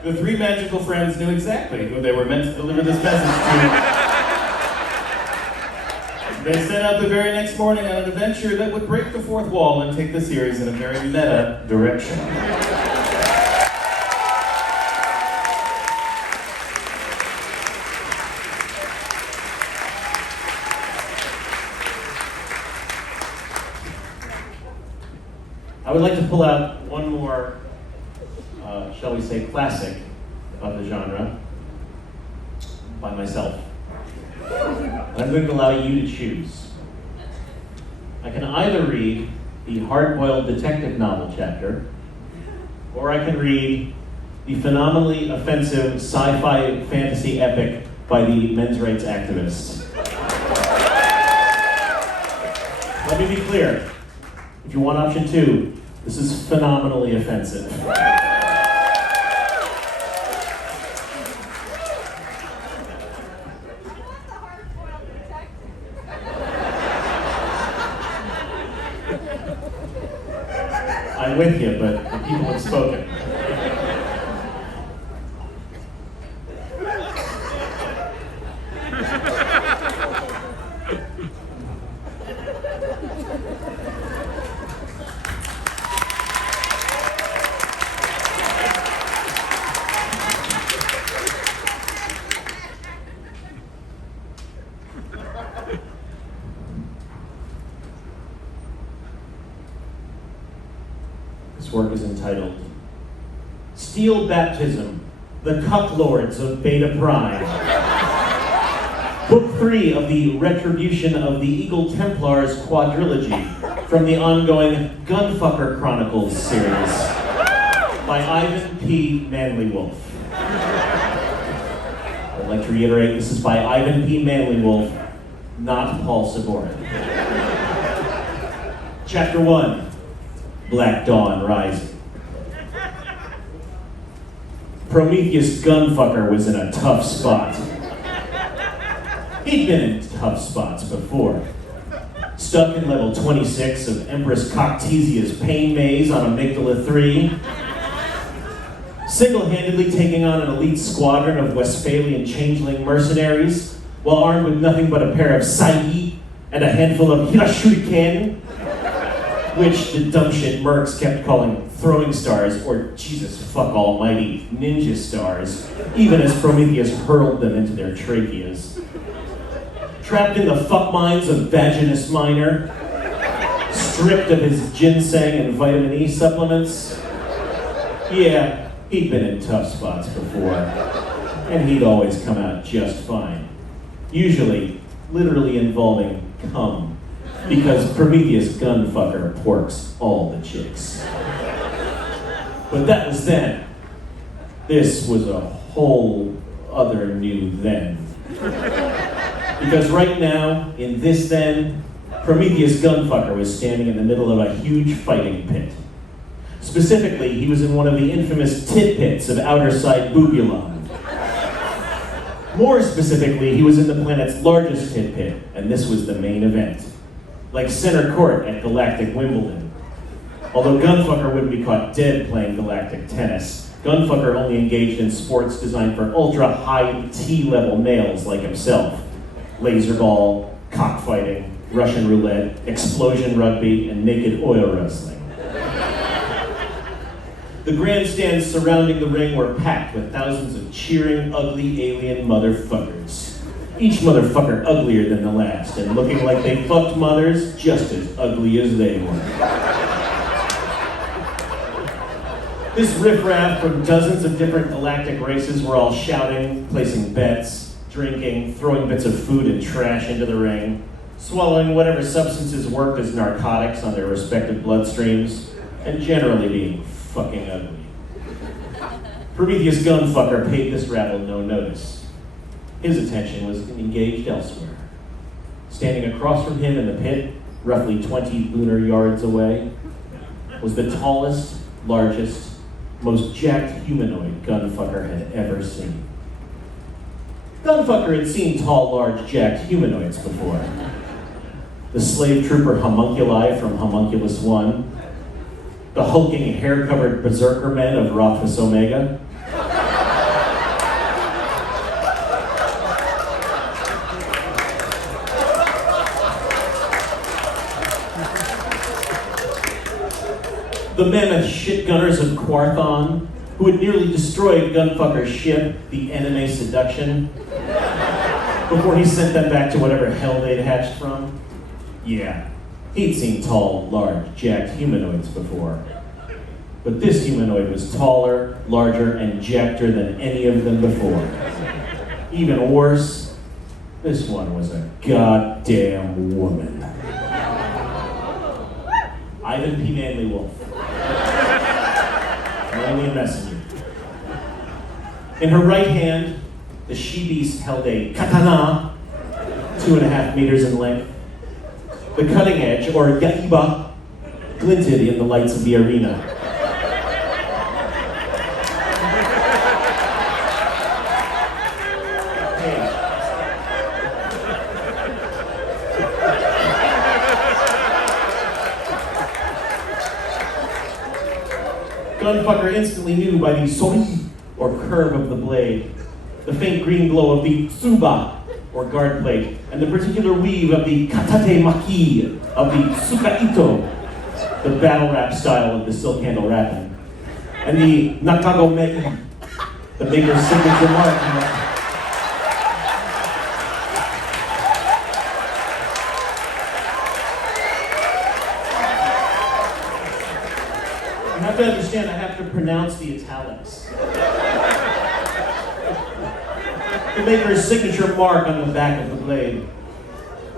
The three magical friends knew exactly who they were meant to deliver this message to. They set out the very next morning on an adventure that would break the fourth wall and take the series in a very meta direction. I would like to pull out one more, shall we say, classic of the genre by myself. And I'm going to allow you to choose. I can either read the hard-boiled detective novel chapter, or I can read the phenomenally offensive sci-fi fantasy epic by the men's rights activists. Let me be clear. If you want option 2, this is phenomenally offensive. I'm with you, but the people have spoken. This work is entitled Steel Baptism, the Cuck Lords of Beta Prime. Book 3 of the Retribution of the Eagle Templars quadrilogy from the ongoing Gunfucker Chronicles series by Ivan P. Manley Wolfe. I'd like to reiterate, this is by Ivan P. Manley Wolfe, not Paul Saborin. Chapter 1. Black Dawn Rising. Prometheus Gunfucker was in a tough spot. He'd been in tough spots before. Stuck in level 26 of Empress Coctesia's pain maze on Amygdala 3. Single-handedly taking on an elite squadron of Westphalian changeling mercenaries while armed with nothing but a pair of Sai and a handful of Hirashuriken, which the dumb shit mercs kept calling throwing stars, or Jesus fuck almighty, ninja stars, even as Prometheus hurled them into their tracheas. Trapped in the fuck mines of Vaginus Minor, stripped of his ginseng and vitamin E supplements. Yeah, he'd been in tough spots before, and he'd always come out just fine. Usually, literally involving cum. Because Prometheus Gunfucker porks all the chicks. But that was then. This was a whole other new then. Because right now, in this then, Prometheus Gunfucker was standing in the middle of a huge fighting pit. Specifically, he was in one of the infamous tit pits of outer side Bubulon. More specifically, he was in the planet's largest tit pit, and this was the main event. Like center court at Galactic Wimbledon. Although Gunfucker wouldn't be caught dead playing galactic tennis, Gunfucker only engaged in sports designed for ultra-high T-level males like himself. Laser ball, cockfighting, Russian roulette, explosion rugby, and naked oil wrestling. The grandstands surrounding the ring were packed with thousands of cheering, ugly alien motherfuckers. Each motherfucker uglier than the last, and looking like they fucked mothers just as ugly as they were. This riffraff from dozens of different galactic races were all shouting, placing bets, drinking, throwing bits of food and trash into the ring, swallowing whatever substances worked as narcotics on their respective bloodstreams, and generally being fucking ugly. Prometheus Gunfucker paid this rabble no notice. His attention was engaged elsewhere. Standing across from him in the pit, roughly 20 lunar yards away, was the tallest, largest, most jacked humanoid Gunfucker had ever seen. Gunfucker had seen tall, large, jacked humanoids before. The slave trooper homunculi from Homunculus 1, the hulking, hair-covered berserker men of Rothfuss Omega, the mammoth shitgunners of Quarthon, who had nearly destroyed Gunfucker's ship, the Enemy Seduction, before he sent them back to whatever hell they'd hatched from. Yeah, he'd seen tall, large, jacked humanoids before. But this humanoid was taller, larger, and jackeder than any of them before. Even worse, this one was a goddamn woman. Ivan P. Manley Wolfe. Only a messenger. In her right hand, the she-beast held a katana, 2.5 meters in length. The cutting edge, or yaiba, glinted in the lights of the arena. Gunfucker instantly knew by the sori, or curve of the blade, the faint green glow of the tsuba, or guard plate, and the particular weave of the katate maki, of the sukaito, the battle rap style of the silk handle rapping, and the nakago mei, the maker's signature mark. You have to understand, I have to pronounce the italics. The maker's signature mark on the back of the blade.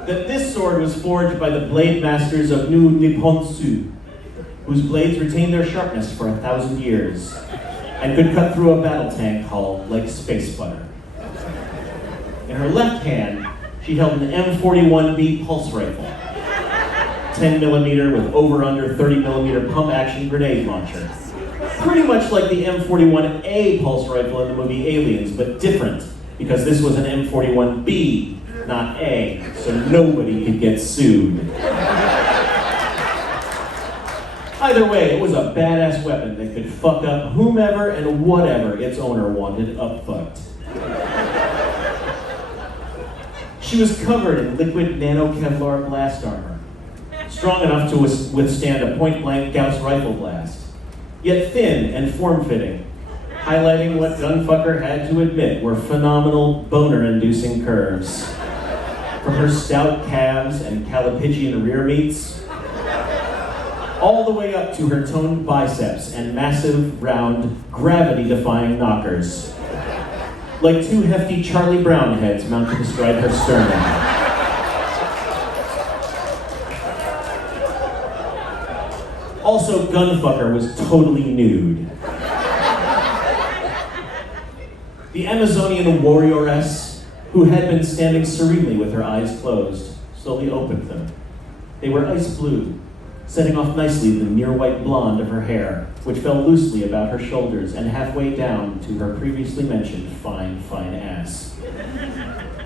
That this sword was forged by the blade masters of New Nipponsu, whose blades retained their sharpness for 1,000 years, and could cut through a battle tank hull like space butter. In her left hand, she held an M41B pulse rifle, 10 millimeter with over-under 30 millimeter pump-action grenade launcher. Pretty much like the M41A pulse rifle in the movie Aliens, but different, because this was an M41B, not A, so nobody could get sued. Either way, it was a badass weapon that could fuck up whomever and whatever its owner wanted up-fucked. She was covered in liquid nano-Kevlar blast armor, strong enough to withstand a point-blank Gauss rifle blast, yet thin and form-fitting, highlighting what Gunfucker had to admit were phenomenal boner-inducing curves. From her stout calves and Calipigian rear meats, all the way up to her toned biceps and massive, round, gravity-defying knockers. Like two hefty Charlie Brown heads mounted astride her sternum. Also, Gunfucker was totally nude. The Amazonian warrioress, who had been standing serenely with her eyes closed, slowly opened them, They were ice blue, setting off nicely the near-white blonde of her hair, which fell loosely about her shoulders and halfway down to her previously mentioned fine, fine ass.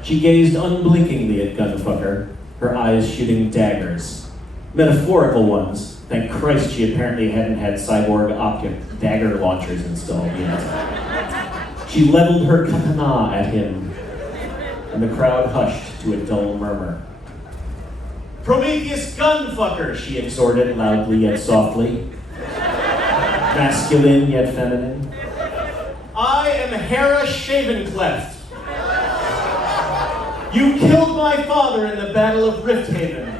She gazed unblinkingly at Gunfucker, her eyes shooting daggers. Metaphorical ones. Thank Christ she apparently hadn't had cyborg optic dagger launchers installed yet. She leveled her katana at him, and the crowd hushed to a dull murmur. Prometheus Gunfucker, she exhorted loudly yet softly. Masculine yet feminine. I am Hera Shavencleft. You killed my father in the Battle of Rifthaven.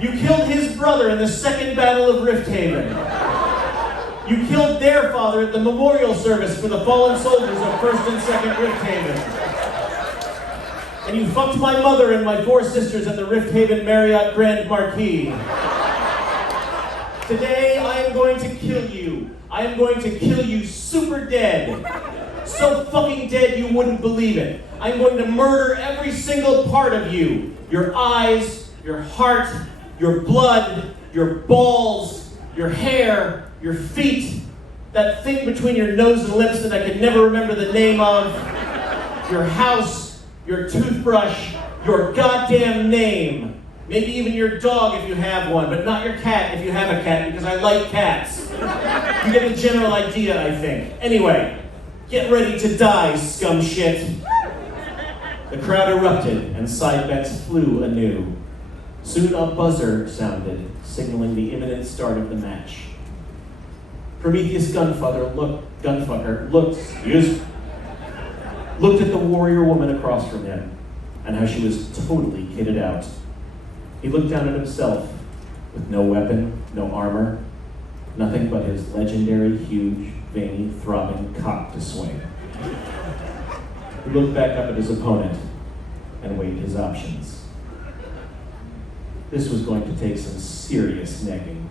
You killed his brother in the Second Battle of Rifthaven. You killed their father at the memorial service for the fallen soldiers of First and Second Rifthaven. And you fucked my mother and my 4 sisters at the Rifthaven Marriott Grand Marquis. Today, I am going to kill you. I am going to kill you super dead. So fucking dead you wouldn't believe it. I'm going to murder every single part of you. Your eyes, your heart, your blood, your balls, your hair, your feet, that thing between your nose and lips that I can never remember the name of, your house, your toothbrush, your goddamn name. Maybe even your dog if you have one, but not your cat if you have a cat, because I like cats. You get a general idea, I think. Anyway, get ready to die, scum shit. The crowd erupted, and side bets flew anew. Soon a buzzer sounded, signaling the imminent start of the match. Prometheus Gunfucker looked at the warrior woman across from him, and how she was totally kitted out. He looked down at himself, with no weapon, no armor, nothing but his legendary, huge, veiny, throbbing cock to swing. He looked back up at his opponent and weighed his options. This was going to take some serious negging.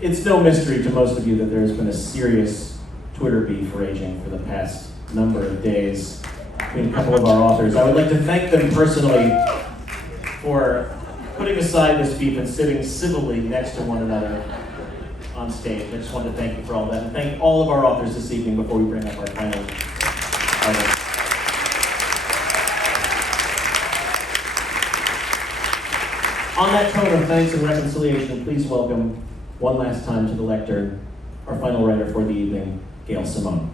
It's no mystery to most of you that there has been a serious Twitter beef raging for the past number of days between a couple of our authors. I would like to thank them personally for putting aside this beef and sitting civilly next to one another on stage. I just want to thank you for all that, and thank all of our authors this evening before we bring up our final artist. On that tone of thanks and reconciliation, please welcome one last time to the lectern our final writer for the evening, Gail Simone.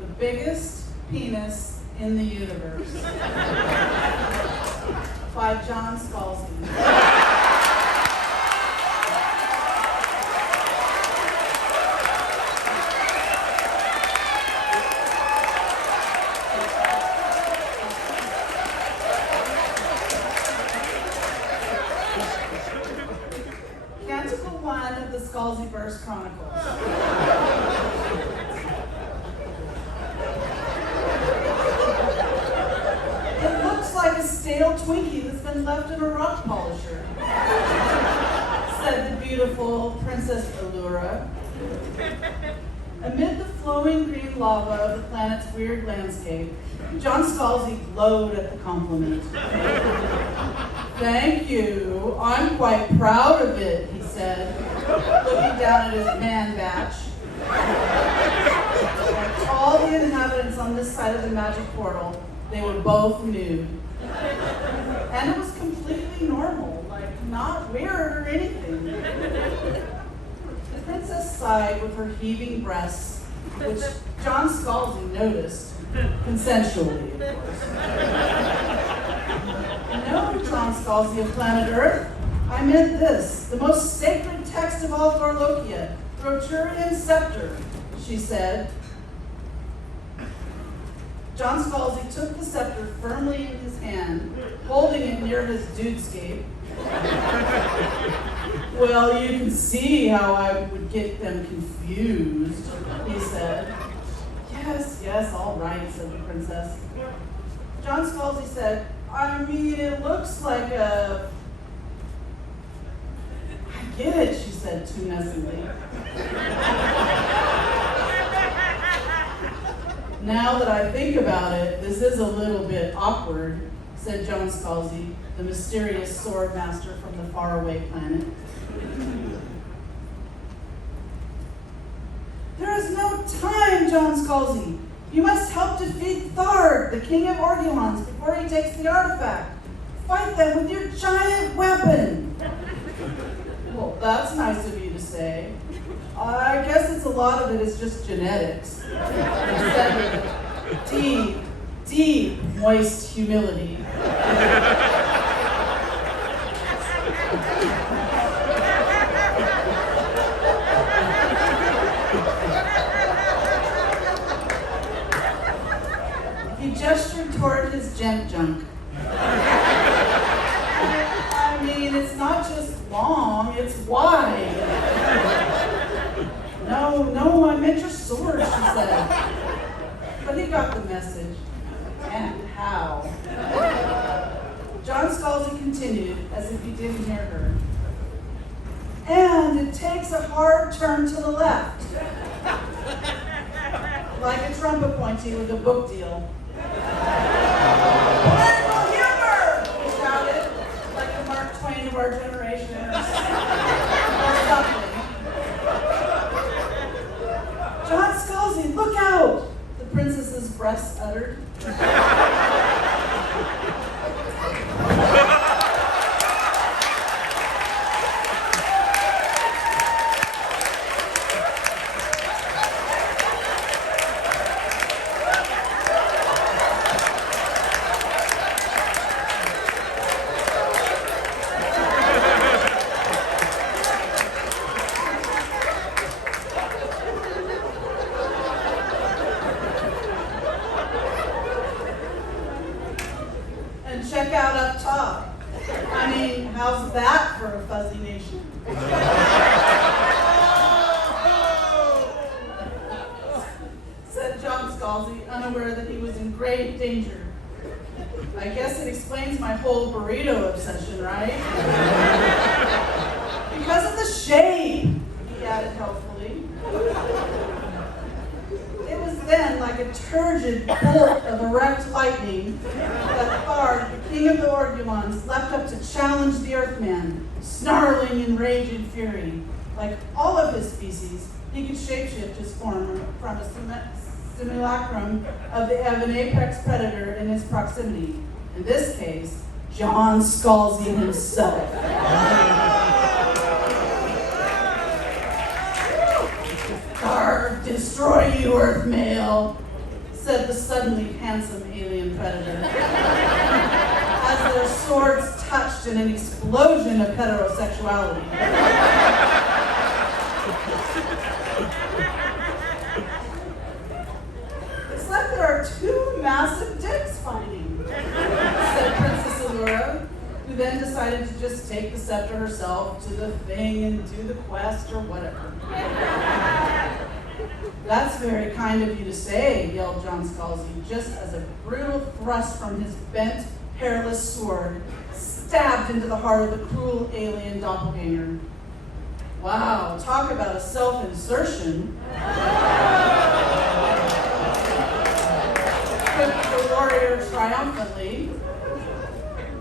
The biggest penis in the universe. By John Scalzi. Canticle 1 of the Scalziverse Chronicles. It looks like a stale Twinkie that's been left in a rock polisher, said the beautiful Princess Allura. Amid the flowing green lava of the planet's weird landscape, John Scalzi glowed at the compliment. Thank you. I'm quite proud of it, he said, looking down at his man batch. Like all the inhabitants on this side of the magic portal, they were both nude. And it was completely normal, like not weird or anything. The princess sighed with her heaving breasts, which John Scalzi noticed, consensually, of course. No John Scalzi of planet Earth. I meant this, the most sacred text of all Thorlokia, the Roturian scepter, she said. John Scalzi took the scepter firmly in his hand, holding it near his dudescape. Well, you can see how I would get them confused, he said. Yes, all right, said the princess. John Scalzi said, I mean, it looks like a... I get it, she said tunelessly. Now that I think about it, this is a little bit awkward, said John Scalzi, the mysterious sword master from the faraway planet. There is no time, John Scalzi. You must help defeat Thard, the king of Orgulons, before he takes the artifact. Fight them with your giant weapon. Well, that's nice of you to say. I guess it's a lot of it is just genetics. Instead of deep, moist humility. He gestured toward his gent junk. I mean, it's not just long, it's wide. No, I meant your sword, she said. But he got the message. And how? John Scalzi continued, as if he didn't hear her. And it takes a hard turn to the left. Like a Trump appointee with a book deal. Political humor! He shouted, like the Mark Twain of our generation. Or something. John Scalzi, look out! The princess's breasts uttered. Check out up top. I mean, how's that for a fuzzy nation? Said John Scalzi, unaware that he was in grave danger. I guess it explains my whole burrito obsession, right? Because of the shape, he added helpfully. It was then, like a turgid bolt of erect lightning, that Thard, the king of the Orgulons, leapt up to challenge the Earthman, snarling in rage and fury. Like all of his species, he could shapeshift his form from a simulacrum of an apex predator in his proximity. In this case, John Scalzi himself. Arr, destroy you, Earth male, said the suddenly handsome alien predator, as their swords touched in an explosion of heterosexuality. It's like there are two massive dicks fighting, said Princess Allura, who then decided to just take the scepter herself to the thing and do the quest or whatever. That's very kind of you to say, yelled John Scalzi, just as a brutal thrust from his bent, hairless sword stabbed into the heart of the cruel alien doppelganger. Wow, talk about a self-insertion. Quipped the warrior triumphantly.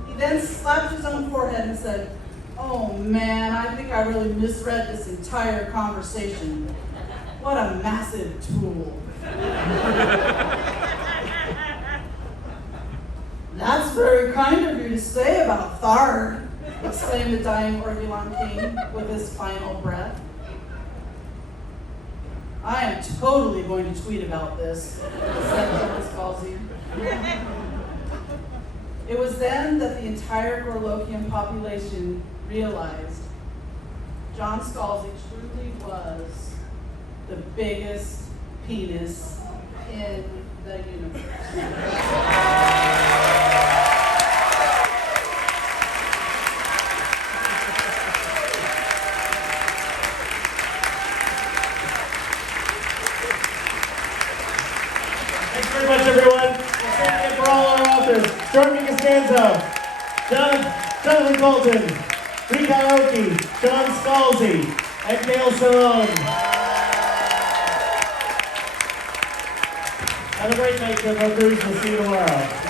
He then slapped his own forehead and said, "Oh man, I think I really misread this entire conversation. What a massive tool." That's very kind of you to say about Thard, exclaimed the dying Orgulon king with his final breath. I am totally going to tweet about this, said John Scalzi. It was then that the entire Gorlokian population realized John Scalzi truly was the biggest penis in the universe. Thanks very much, everyone. Let's thank you for all our authors. Stormy Costanza, Jonathan Coulton, Ryka Aoki, John Scalzi, and Gail Simone. Have a great night, JoCo Cruise. We'll see you tomorrow.